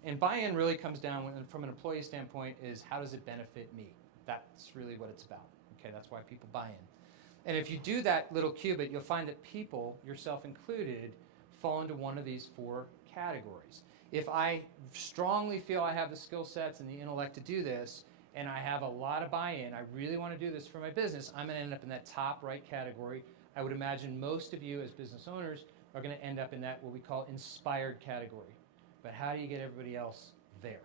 And buy-in really comes down, from an employee standpoint, is how does it benefit me? That's really what it's about. Okay, that's why people buy in. And if you do that little qubit, you'll find that people, yourself included, fall into one of these four categories. If I strongly feel I have the skill sets and the intellect to do this, and I have a lot of buy-in, I really want to do this for my business, I'm going to end up in that top right category. I would imagine most of you as business owners are going to end up in that what we call inspired category. But how do you get everybody else there?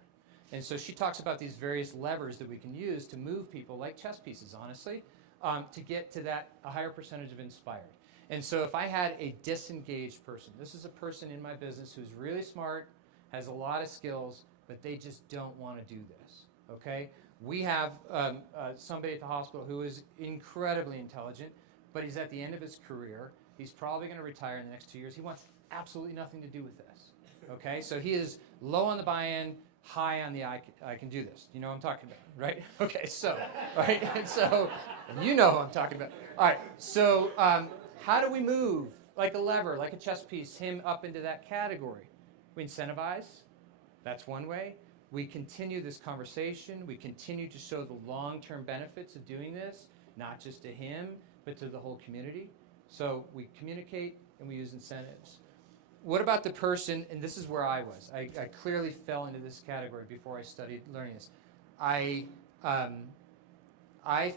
And so she talks about these various levers that we can use to move people, like chess pieces, honestly, to get to a higher percentage of inspired. And so if I had a disengaged person, this is a person in my business who's really smart, has a lot of skills, but they just don't want to do this, okay? We have somebody at the hospital who is incredibly intelligent, but he's at the end of his career. He's probably going to retire in the next 2 years. He wants absolutely nothing to do with this, okay? So he is low on the buy-in, high on the I can do this. You know what I'm talking about, right? Okay, so, right? And so, you know who I'm talking about. All right, so how do we move, like a lever, like a chess piece, him up into that category? We incentivize. That's one way. We continue this conversation. We continue to show the long-term benefits of doing this, not just to him, but to the whole community. So we communicate and we use incentives. What about the person, and this is where I was. I clearly fell into this category before I studied learning this. I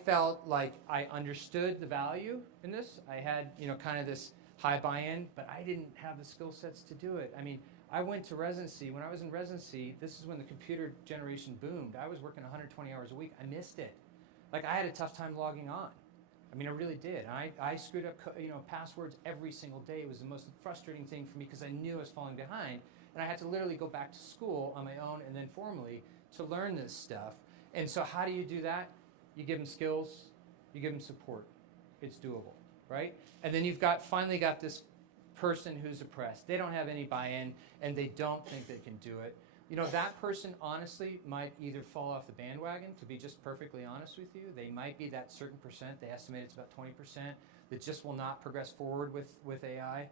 felt like I understood the value in this. I had, kind of this high buy-in, but I didn't have the skill sets to do it. I mean, I went to residency. When I was in residency, this is when the computer generation boomed. I was working 120 hours a week. I missed it. Like, I had a tough time logging on. I mean, I really did. I screwed up, passwords every single day. It was the most frustrating thing for me because I knew I was falling behind. And I had to literally go back to school on my own and then formally to learn this stuff. And so how do you do that? You give them skills. You give them support. It's doable, right? And then you've finally got this person who's oppressed. They don't have any buy-in, and they don't think they can do it. That person honestly might either fall off the bandwagon, to be just perfectly honest with you. They might be that certain percent. They estimate it's about 20% that just will not progress forward with AI.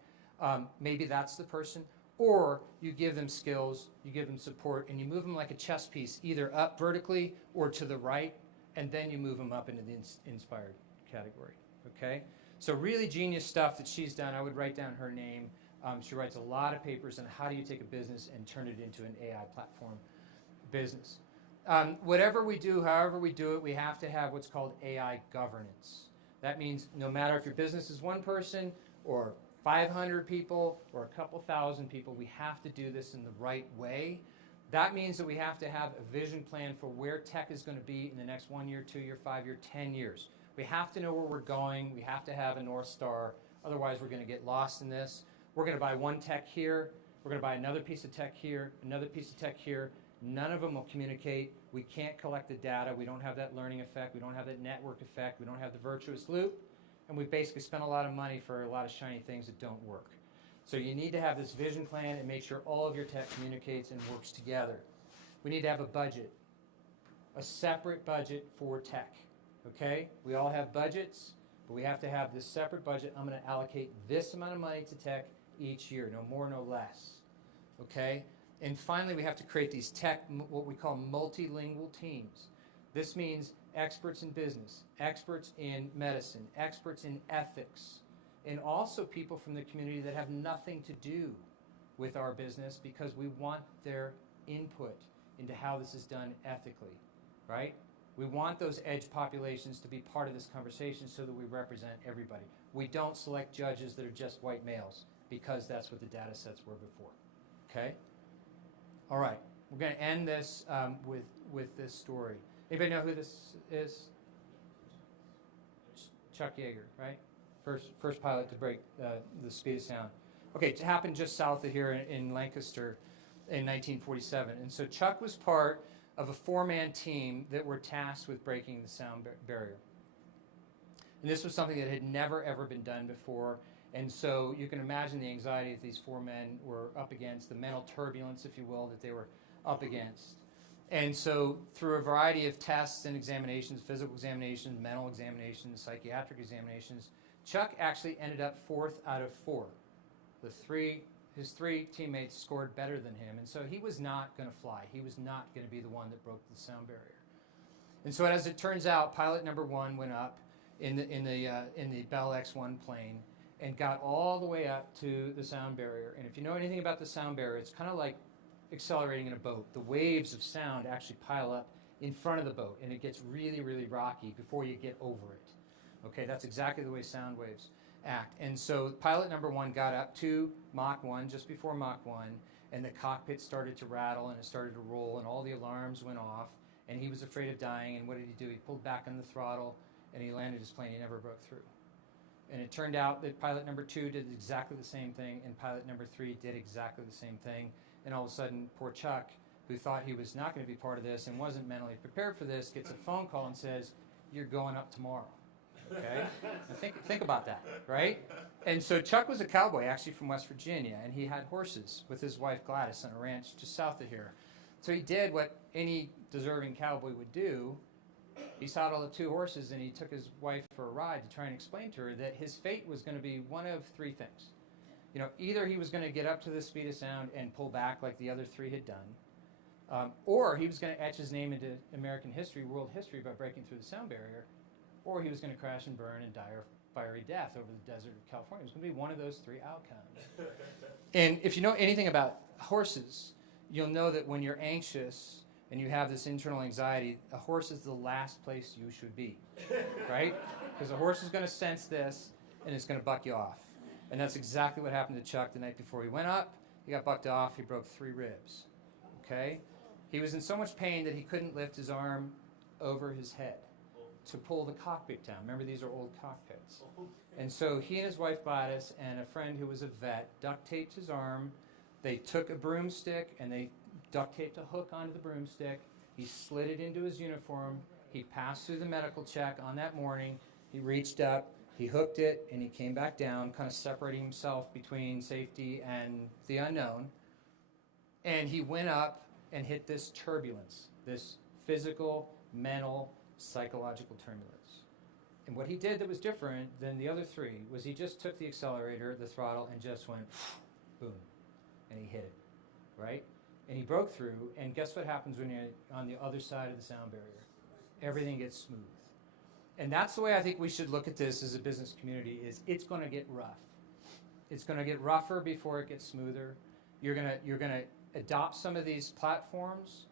Maybe that's the person. Or you give them skills, you give them support, and you move them like a chess piece, either up vertically or to the right, and then you move them up into the inspired category, okay? So really genius stuff that she's done. I would write down her name. She writes a lot of papers on how do you take a business and turn it into an AI platform business. Whatever we do, however we do it, we have to have what's called AI governance. That means no matter if your business is one person or 500 people or a couple thousand people, we have to do this in the right way. That means that we have to have a vision plan for where tech is going to be in the next 1 year, 2 year, 5 year, 10 years. We have to know where we're going. We have to have a North Star. Otherwise, we're going to get lost in this. We're going to buy one tech here. We're going to buy another piece of tech here, another piece of tech here. None of them will communicate. We can't collect the data. We don't have that learning effect. We don't have that network effect. We don't have the virtuous loop. And we basically spent a lot of money for a lot of shiny things that don't work. So you need to have this vision plan and make sure all of your tech communicates and works together. We need to have a budget, a separate budget for tech. Okay? We all have budgets, but we have to have this separate budget. I'm going to allocate this amount of money to tech each year, no more, no less. Okay? And finally, we have to create these tech, what we call multilingual teams. This means experts in business, experts in medicine, experts in ethics, and also people from the community that have nothing to do with our business because we want their input into how this is done ethically, right? We want those edge populations to be part of this conversation so that we represent everybody. We don't select judges that are just white males because that's what the data sets were before, okay? All right, we're going to end this with this story. Anybody know who this is? Chuck Yeager, right? First pilot to break the speed of sound. Okay, it happened just south of here in Lancaster in 1947. And so Chuck was part of a four-man team that were tasked with breaking the sound barrier. And this was something that had never, ever been done before. And so you can imagine the anxiety that these four men were up against, the mental turbulence, if you will, that they were up against. And so through a variety of tests and examinations, physical examinations, mental examinations, psychiatric examinations, Chuck actually ended up 4th out of 4. His three teammates scored better than him, and so he was not going to fly. He was not going to be the one that broke the sound barrier. And so as it turns out, pilot number 1 went up in the Bell X-1 plane and got all the way up to the sound barrier. And if you know anything about the sound barrier, it's kind of like accelerating in a boat. The waves of sound actually pile up in front of the boat, and it gets really, really rocky before you get over it. Okay, that's exactly the way sound waves act. And so pilot number 1 got up to Mach 1, just before Mach 1, and the cockpit started to rattle and it started to roll and all the alarms went off, and he was afraid of dying, and what did he do? He pulled back on the throttle and he landed his plane. He never broke through. And it turned out that pilot number 2 did exactly the same thing, and pilot number 3 did exactly the same thing. And all of a sudden, poor Chuck, who thought he was not going to be part of this and wasn't mentally prepared for this, gets a phone call and says, "You're going up tomorrow." Okay? Now think about that, right? And so Chuck was a cowboy, actually from West Virginia, and he had horses with his wife Gladys on a ranch just south of here. So he did what any deserving cowboy would do. He saddled up 2 horses and he took his wife for a ride to try and explain to her that his fate was going to be one of 3 things. You know, either he was going to get up to the speed of sound and pull back like the other 3 had done, or he was going to etch his name into American history, world history, by breaking through the sound barrier, or he was going to crash and burn and die a fiery death over the desert of California. It was going to be one of those 3 outcomes. And if you know anything about horses, you'll know that when you're anxious and you have this internal anxiety, a horse is the last place you should be, right? Because a horse is going to sense this and it's going to buck you off. And that's exactly what happened to Chuck the night before he went up. He got bucked off. He broke 3 ribs, okay? He was in so much pain that he couldn't lift his arm over his head to pull the cockpit down. Remember, these are old cockpits. And so he and his wife Gladys and a friend who was a vet duct taped his arm. They took a broomstick and they duct taped a hook onto the broomstick. He slid it into his uniform. He passed through the medical check on that morning. He reached up, he hooked it, and he came back down, kind of separating himself between safety and the unknown. And he went up and hit this turbulence, this physical, mental, psychological turbulence. And what he did that was different than the other 3 was he just took the accelerator, the throttle, and just went boom, and he hit it, right? And he broke through, and guess what happens when you're on the other side of the sound barrier? Everything gets smooth. And that's the way I think we should look at this as a business community, is it's going to get rough. It's going to get rougher before it gets smoother. You're going to adopt some of these platforms.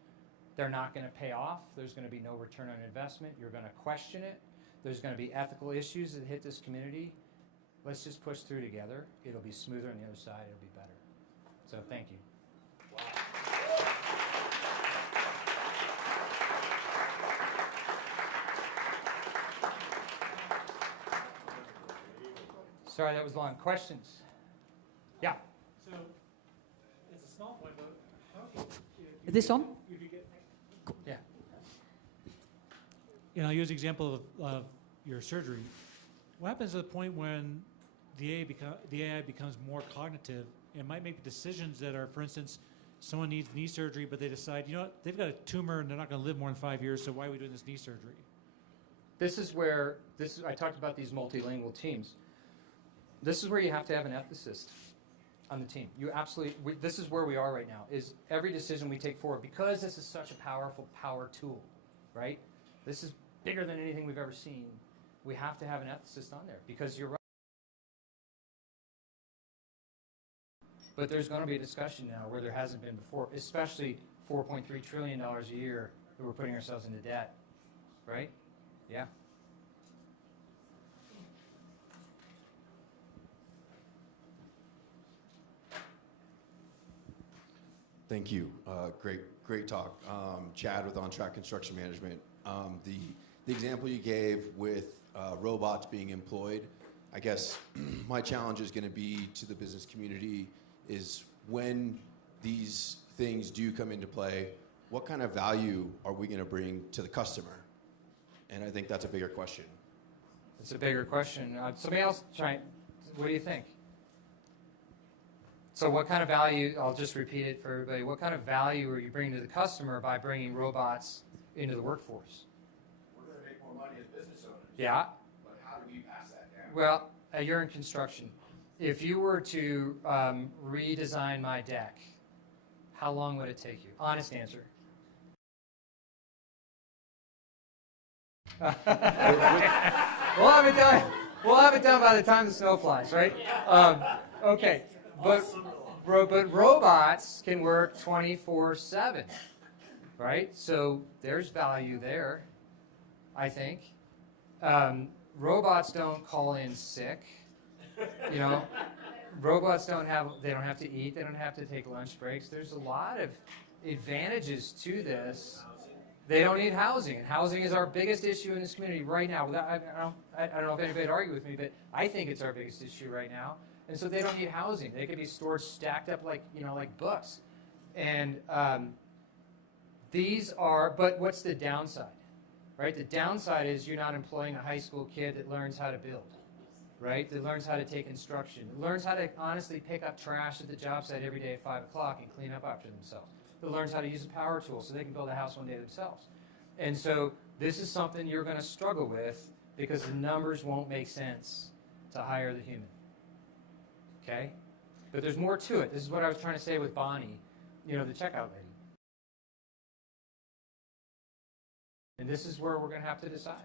They're not going to pay off. There's going to be no return on investment. You're going to question it. There's going to be ethical issues that hit this community. Let's just push through together. It'll be smoother on the other side. It'll be better. So thank you. Sorry, that was long. Questions? Yeah. So, it's a small point, but how can Is this on? if you get, Yeah. you know, I use the example of your surgery. What happens at the point when the AI becomes more cognitive and might make decisions that are, for instance, someone needs knee surgery, but they decide, you know what, they've got a tumor and they're not going to live more than 5 years, so why are we doing this knee surgery? This is where I talked about these multilingual teams. This is where you have to have an ethicist on the team. You absolutely. This is where we are right now. Is every decision we take forward, because this is such a powerful power tool, right? This is bigger than anything we've ever seen. We have to have an ethicist on there, because you're right. But there's going to be a discussion now where there hasn't been before, especially $4.3 trillion a year that we're putting ourselves into debt, right? Yeah. Thank you. Great talk. Chad with On Track Construction Management. The example you gave with robots being employed, I guess my challenge is going to be to the business community is when these things do come into play, what kind of value are we going to bring to the customer? And I think that's a bigger question. It's a bigger question. Somebody else try. What do you think? So what kind of value, I'll just repeat it for everybody, what kind of value are you bringing to the customer by bringing robots into the workforce? We're going to make more money as business owners. Yeah. But how do we pass that down? Well, you're in construction. If you were to redesign my deck, how long would it take you? Honest answer. We'll have it done. We'll have it done by the time the snow flies, right? Okay, but robots can work 24/7, right? So there's value there, I think. Robots don't call in sick, you know. Robots don't have to eat. They don't have to take lunch breaks. There's a lot of advantages to this. They don't need housing, and housing is our biggest issue in this community right now. I don't know if anybody would argue with me, but I think it's our biggest issue right now. And so they don't need housing. They could be stored stacked up like books. And but what's the downside? Right? The downside is you're not employing a high school kid that learns how to build, right? That learns how to take instruction, that learns how to honestly pick up trash at the job site every day at 5 o'clock and clean up after themselves, that learns how to use a power tool so they can build a house one day themselves. And so this is something you're going to struggle with because the numbers won't make sense to hire the human. Okay? But there's more to it. This is what I was trying to say with Bonnie, the checkout lady. And this is where we're going to have to decide.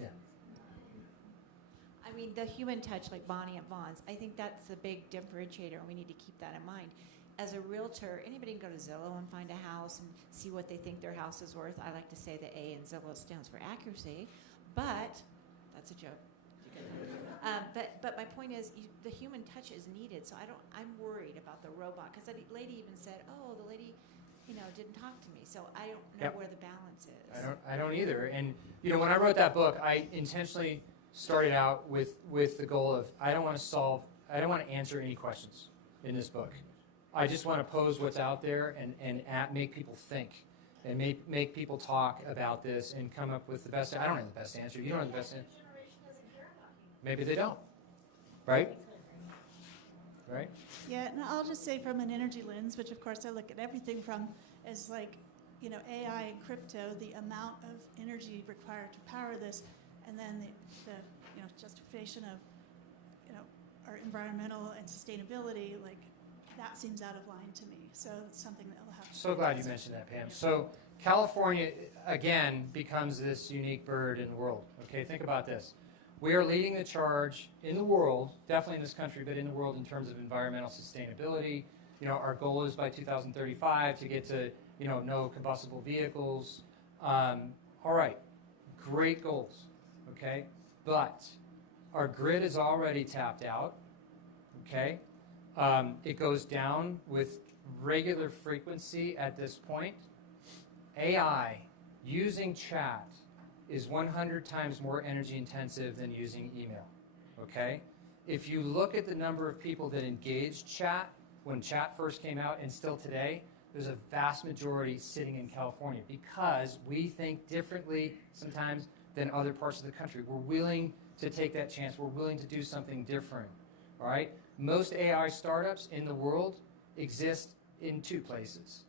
Yeah. I mean, the human touch, like Bonnie at Vaughn's, I think that's a big differentiator, and we need to keep that in mind. As a realtor, anybody can go to Zillow and find a house and see what they think their house is worth. I like to say the A in Zillow stands for accuracy, but that's a joke. But my point is, the human touch is needed. So I'm worried about the robot, because that lady even said, "Oh, the lady, didn't talk to me." So I don't know where the balance is. I don't either. And when I wrote that book, I intentionally started out with the goal of I don't want to answer any questions in this book. I just want to pose what's out there and make people think and make people talk about this and come up with the best. I don't have the best answer. You don't have the best answer. Maybe they don't. Right? Right? Yeah, and I'll just say from an energy lens, which of course I look at everything from, is like, AI and crypto, the amount of energy required to power this, and then the justification of, our environmental and sustainability, like that seems out of line to me. So it's something that we'll have to. So glad you mentioned that, Pam. So California, again, becomes this unique bird in the world. Okay, think about this. We are leading the charge in the world, definitely in this country, but in the world in terms of environmental sustainability. Our goal is by 2035 to get to, no combustible vehicles. All right, great goals, okay? But our grid is already tapped out, okay? It goes down with regular frequency at this point. AI, using chat, is 100 times more energy intensive than using email, okay? If you look at the number of people that engaged chat when chat first came out and still today, there's a vast majority sitting in California because we think differently sometimes than other parts of the country. We're willing to take that chance. We're willing to do something different, all right? Most AI startups in the world exist in 2 places,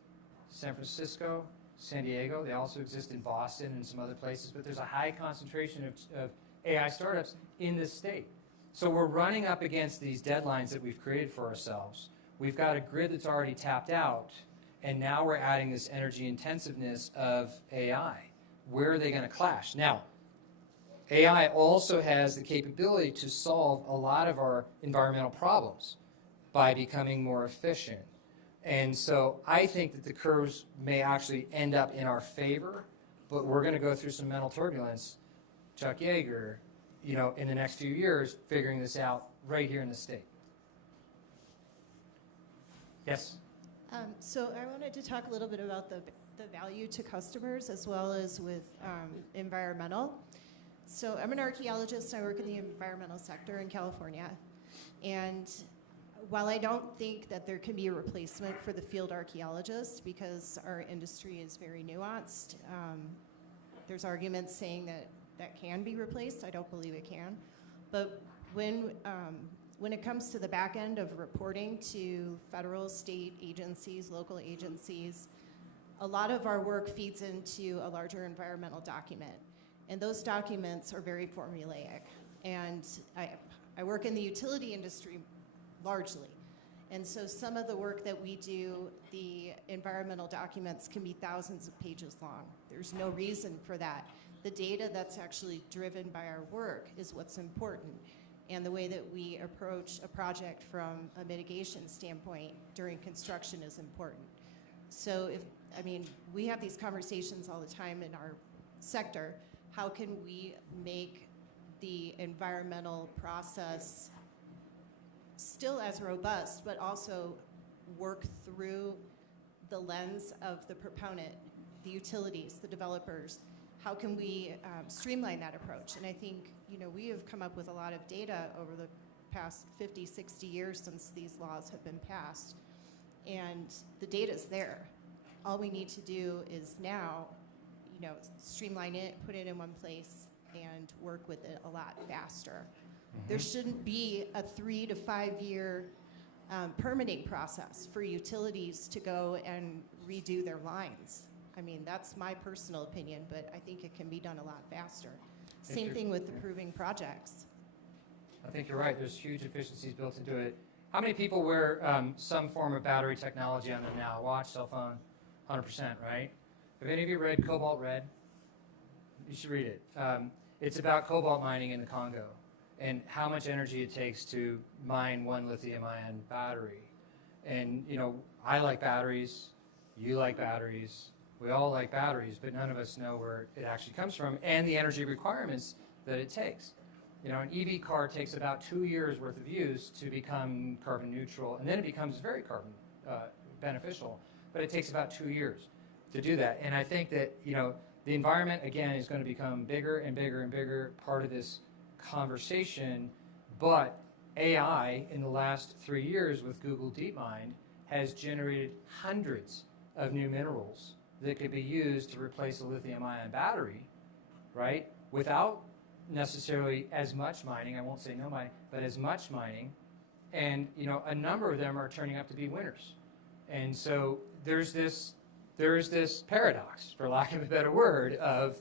San Francisco, San Diego. They also exist in Boston and some other places, but there's a high concentration of AI startups in this state. So we're running up against these deadlines that we've created for ourselves. We've got a grid that's already tapped out, and now we're adding this energy intensiveness of AI. Where are they going to clash? Now, AI also has the capability to solve a lot of our environmental problems by becoming more efficient. And so I think that the curves may actually end up in our favor, but we're going to go through some mental turbulence, Chuck Yeager, in the next few years, figuring this out right here in the state. Yes? So I wanted to talk a little bit about the value to customers as well as with environmental. So I'm an archaeologist. I work in the environmental sector in California. And while I don't think that there can be a replacement for the field archaeologist because our industry is very nuanced, there's arguments saying that that can be replaced. I don't believe it can. But when it comes to the back end of reporting to federal, state agencies, local agencies, a lot of our work feeds into a larger environmental document. And those documents are very formulaic. And I work in the utility industry largely. And so some of the work that we do, the environmental documents can be thousands of pages long. There's no reason for that. The data that's actually driven by our work is what's important. And the way that we approach a project from a mitigation standpoint during construction is important. So we have these conversations all the time in our sector. How can we make the environmental process still as robust, but also work through the lens of the proponent, the utilities, the developers. How can we streamline that approach? And I think, we have come up with a lot of data over the past 50, 60 years since these laws have been passed. And the data's there. All we need to do is now, streamline it, put it in one place, and work with it a lot faster. There shouldn't be a 3 to 5 year permitting process for utilities to go and redo their lines. I mean, that's my personal opinion, but I think it can be done a lot faster. Same thing with approving projects. I think you're right. There's huge efficiencies built into it. How many people wear some form of battery technology on them now? Watch, cell phone, 100%, right? Have any of you read Cobalt Red? You should read it. It's about cobalt mining in the Congo and how much energy it takes to mine one lithium-ion battery. And, I like batteries. You like batteries. We all like batteries, but none of us know where it actually comes from and the energy requirements that it takes. An EV car takes about 2 years worth of use to become carbon neutral, and then it becomes very carbon beneficial, but it takes about 2 years to do that. And I think that, the environment, again, is going to become bigger and bigger and bigger part of this conversation, but AI in the last 3 years with Google DeepMind has generated hundreds of new minerals that could be used to replace a lithium-ion battery, right, without necessarily as much mining. I won't say no mining, but as much mining. And, a number of them are turning up to be winners. And so there's this paradox, for lack of a better word, of,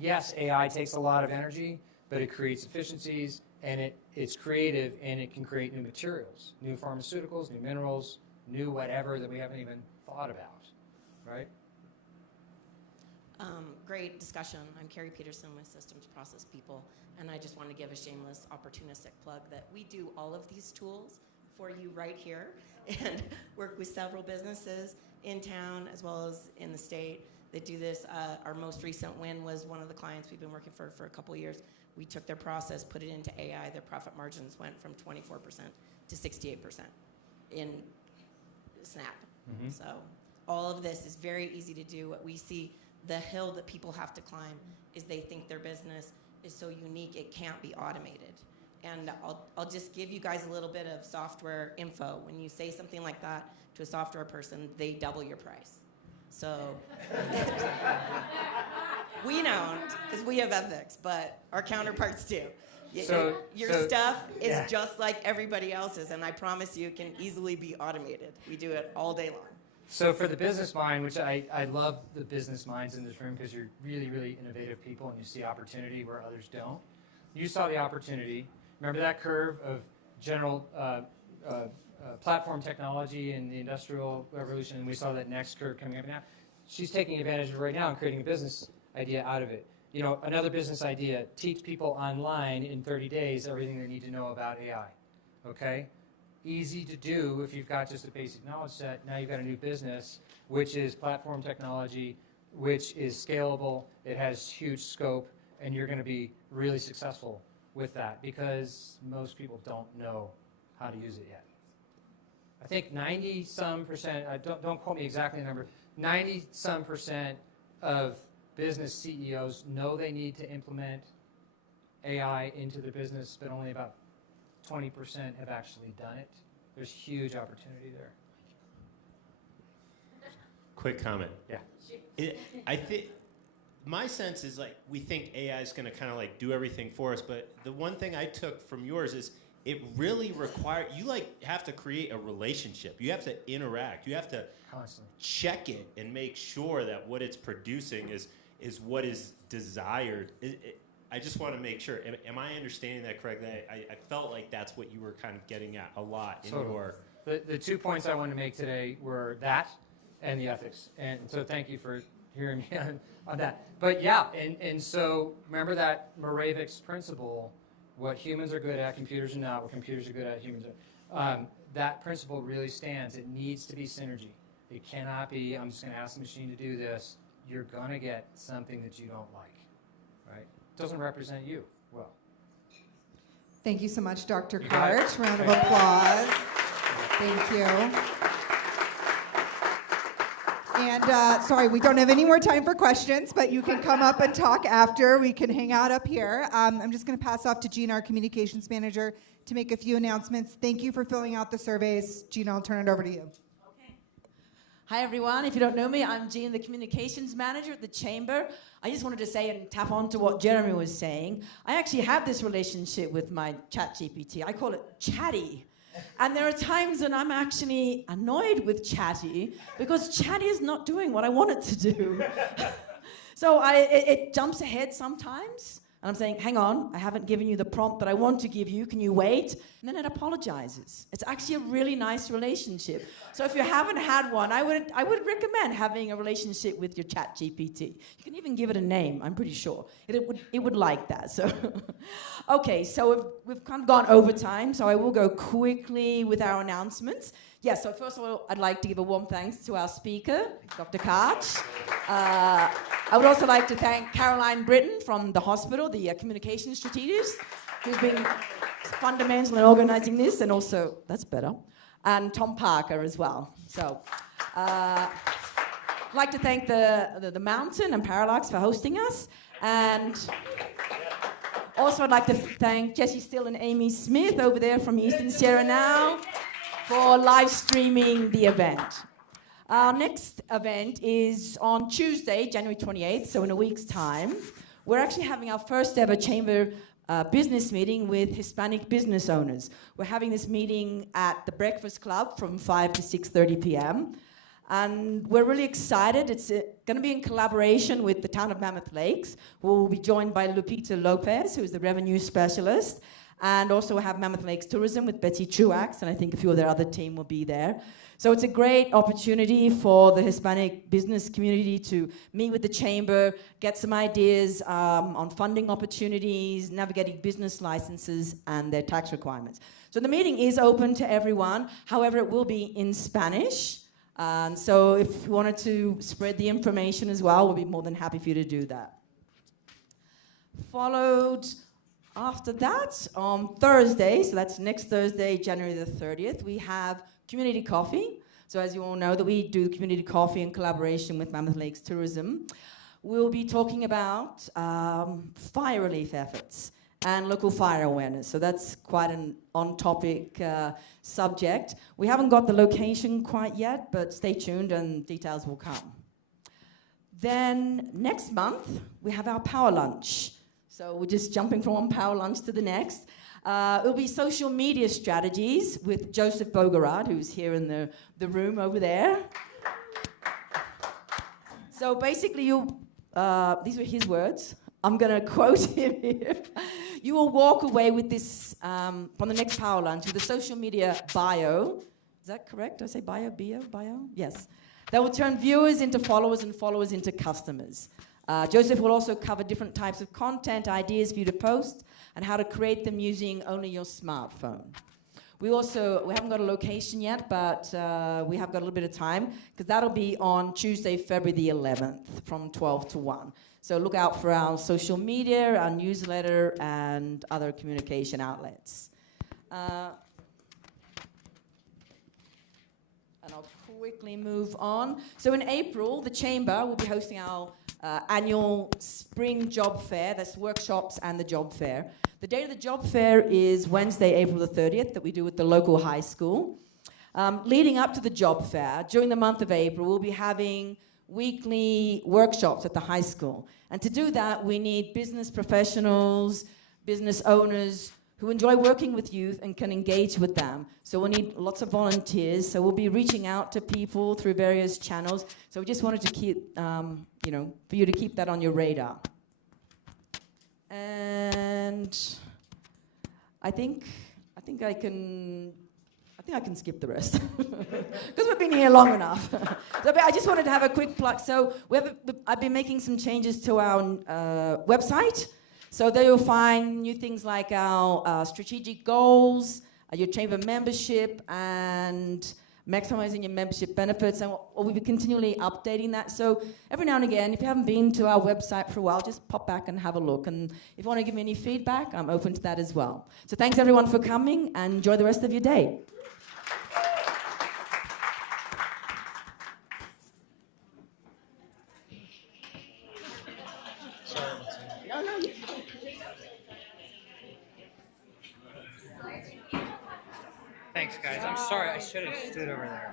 yes, AI takes a lot of energy, but it creates efficiencies, and it's creative, and it can create new materials, new pharmaceuticals, new minerals, new whatever that we haven't even thought about, right? Great discussion. I'm Carrie Peterson with Systems Process People, and I just want to give a shameless opportunistic plug that we do all of these tools for you right here and work with several businesses in town as well as in the state that do this. Our most recent win was one of the clients we've been working for a couple of years. We took their process, put it into AI. Their profit margins went from 24% to 68% in Snap. Mm-hmm. So all of this is very easy to do. What we see, the hill that people have to climb is they think their business is so unique it can't be automated. And I'll just give you guys a little bit of software info. When you say something like that to a software person, they double your price. So we don't, because we have ethics, but our counterparts do. Your stuff is just like everybody else's, and I promise you it can easily be automated. We do it all day long. So for the business mind, which I love the business minds in this room because you're really, really innovative people and you see opportunity where others don't. You saw the opportunity. Remember that curve of general platform technology in the Industrial Revolution, and we saw that next curve coming up now. She's taking advantage of it right now and creating a business idea out of it. Another business idea, teach people online in 30 days everything they need to know about AI, okay? Easy to do if you've got just a basic knowledge set. Now you've got a new business, which is platform technology, which is scalable, it has huge scope, and you're going to be really successful with that because most people don't know how to use it yet. I think 90-some%, don't quote me exactly the number, 90-some% of business CEOs know they need to implement AI into their business, but only about 20% have actually done it. There's huge opportunity there. Quick comment. Yeah. I think my sense is we think AI is going to kind of do everything for us, but the one thing I took from yours is it really requires you have to create a relationship. You have to interact. You have to constantly check it and make sure that what it's producing is what is desired. I just want to make sure. Am I understanding that correctly? I felt like that's what you were kind of getting at a lot in your... The 2 points I wanted to make today were that and the ethics. And so thank you for hearing me on that. But yeah, and so remember that Moravic's principle, what humans are good at, computers are not. What computers are good at, humans are. That principle really stands. It needs to be synergy. It cannot be, I'm just going to ask the machine to do this. You're going to get something that you don't like, right? Doesn't represent you well. Thank you so much, Dr. You got it. Karch. Round of Thank you. applause. Thank you. And sorry, we don't have any more time for questions, but you can come up and talk after. We can hang out up here. I'm just going to pass off to Gina, our communications manager, to make a few announcements. Thank you for filling out the surveys. Gina, I'll turn it over to you. Hi, everyone. If you don't know me, I'm Jean, the communications manager at the Chamber. I just wanted to say and tap on to what Jeremy was saying. I actually have this relationship with my ChatGPT. I call it Chatty. And there are times when I'm actually annoyed with Chatty because Chatty is not doing what I want it to do. So it jumps ahead sometimes. And I'm saying, hang on, I haven't given you the prompt that I want to give you. Can you wait? And then it apologizes. It's actually a really nice relationship. So if you haven't had one, I would recommend having a relationship with your ChatGPT. You can even give it a name, I'm pretty sure. It would like that. So, okay, so we've kind of gone over time, so I will go quickly with our announcements. Yes, so first of all, I'd like to give a warm thanks to our speaker, Dr. Karch. I would also like to thank Caroline Britton from the hospital, the communication strategist, who's been fundamental in organizing this, and also, that's better, and Tom Parker as well. So, I'd like to thank the Mountain and Parallax for hosting us, and also I'd like to thank Jesse Still and Amy Smith over there from Eastern Sierra Now for live streaming the event. Our next event is on Tuesday, January 28th, so in a week's time. We're actually having our first ever Chamber business meeting with Hispanic business owners. We're having this meeting at the Breakfast Club from 5 to 6:30 p.m. And we're really excited. It's going to be in collaboration with the town of Mammoth Lakes. We'll be joined by Lupita Lopez, who's the revenue specialist. And also we have Mammoth Lakes Tourism with Betsy Truax, and I think a few of their other team will be there. So it's a great opportunity for the Hispanic business community to meet with the Chamber, get some ideas on funding opportunities, navigating business licenses, and their tax requirements. So the meeting is open to everyone. However, it will be in Spanish. And so if you wanted to spread the information as well, we'll be more than happy for you to do that. Followed after that, on Thursday, so that's next Thursday, January the 30th, we have community coffee. So as you all know, that we do community coffee in collaboration with Mammoth Lakes Tourism. We'll be talking about fire relief efforts and local fire awareness. So that's quite an on-topic subject. We haven't got the location quite yet, but stay tuned and details will come. Then next month, we have our power lunch. So we're just jumping from one power lunch to the next. It'll be social media strategies with Joseph Bogorad, who's here in the room over there. So basically, these were his words. I'm going to quote him here. You will walk away with this, from the next power lunch, with a social media bio. Is that correct? Did I say bio? Bio? Yes. That will turn viewers into followers and followers into customers. Joseph will also cover different types of content, ideas for you to post, and how to create them using only your smartphone. We haven't got a location yet, but we have got a little bit of time, because that'll be on Tuesday, February the 11th, from 12 to 1. So look out for our social media, our newsletter, and other communication outlets. And I'll quickly move on. So in April, the Chamber will be hosting our annual Spring Job Fair. That's workshops and the job fair. The date of the job fair is Wednesday, April the 30th, that we do with the local high school. Leading up to the job fair, during the month of April, we'll be having weekly workshops at the high school. And to do that, we need business professionals, business owners who enjoy working with youth and can engage with them. So we need lots of volunteers. So we'll be reaching out to people through various channels. So we just wanted to keep, for you to keep that on your radar. And I think I can skip the rest because we've been here long enough. So I just wanted to have a quick plug. So I've been making some changes to our website. So there you'll find new things like our strategic goals, your chamber membership, and maximizing your membership benefits, and we'll be continually updating that. So every now and again, if you haven't been to our website for a while, just pop back and have a look. And if you want to give me any feedback, I'm open to that as well. So thanks everyone for coming, and enjoy the rest of your day. Thanks, guys. I'm sorry. I should have stood over there.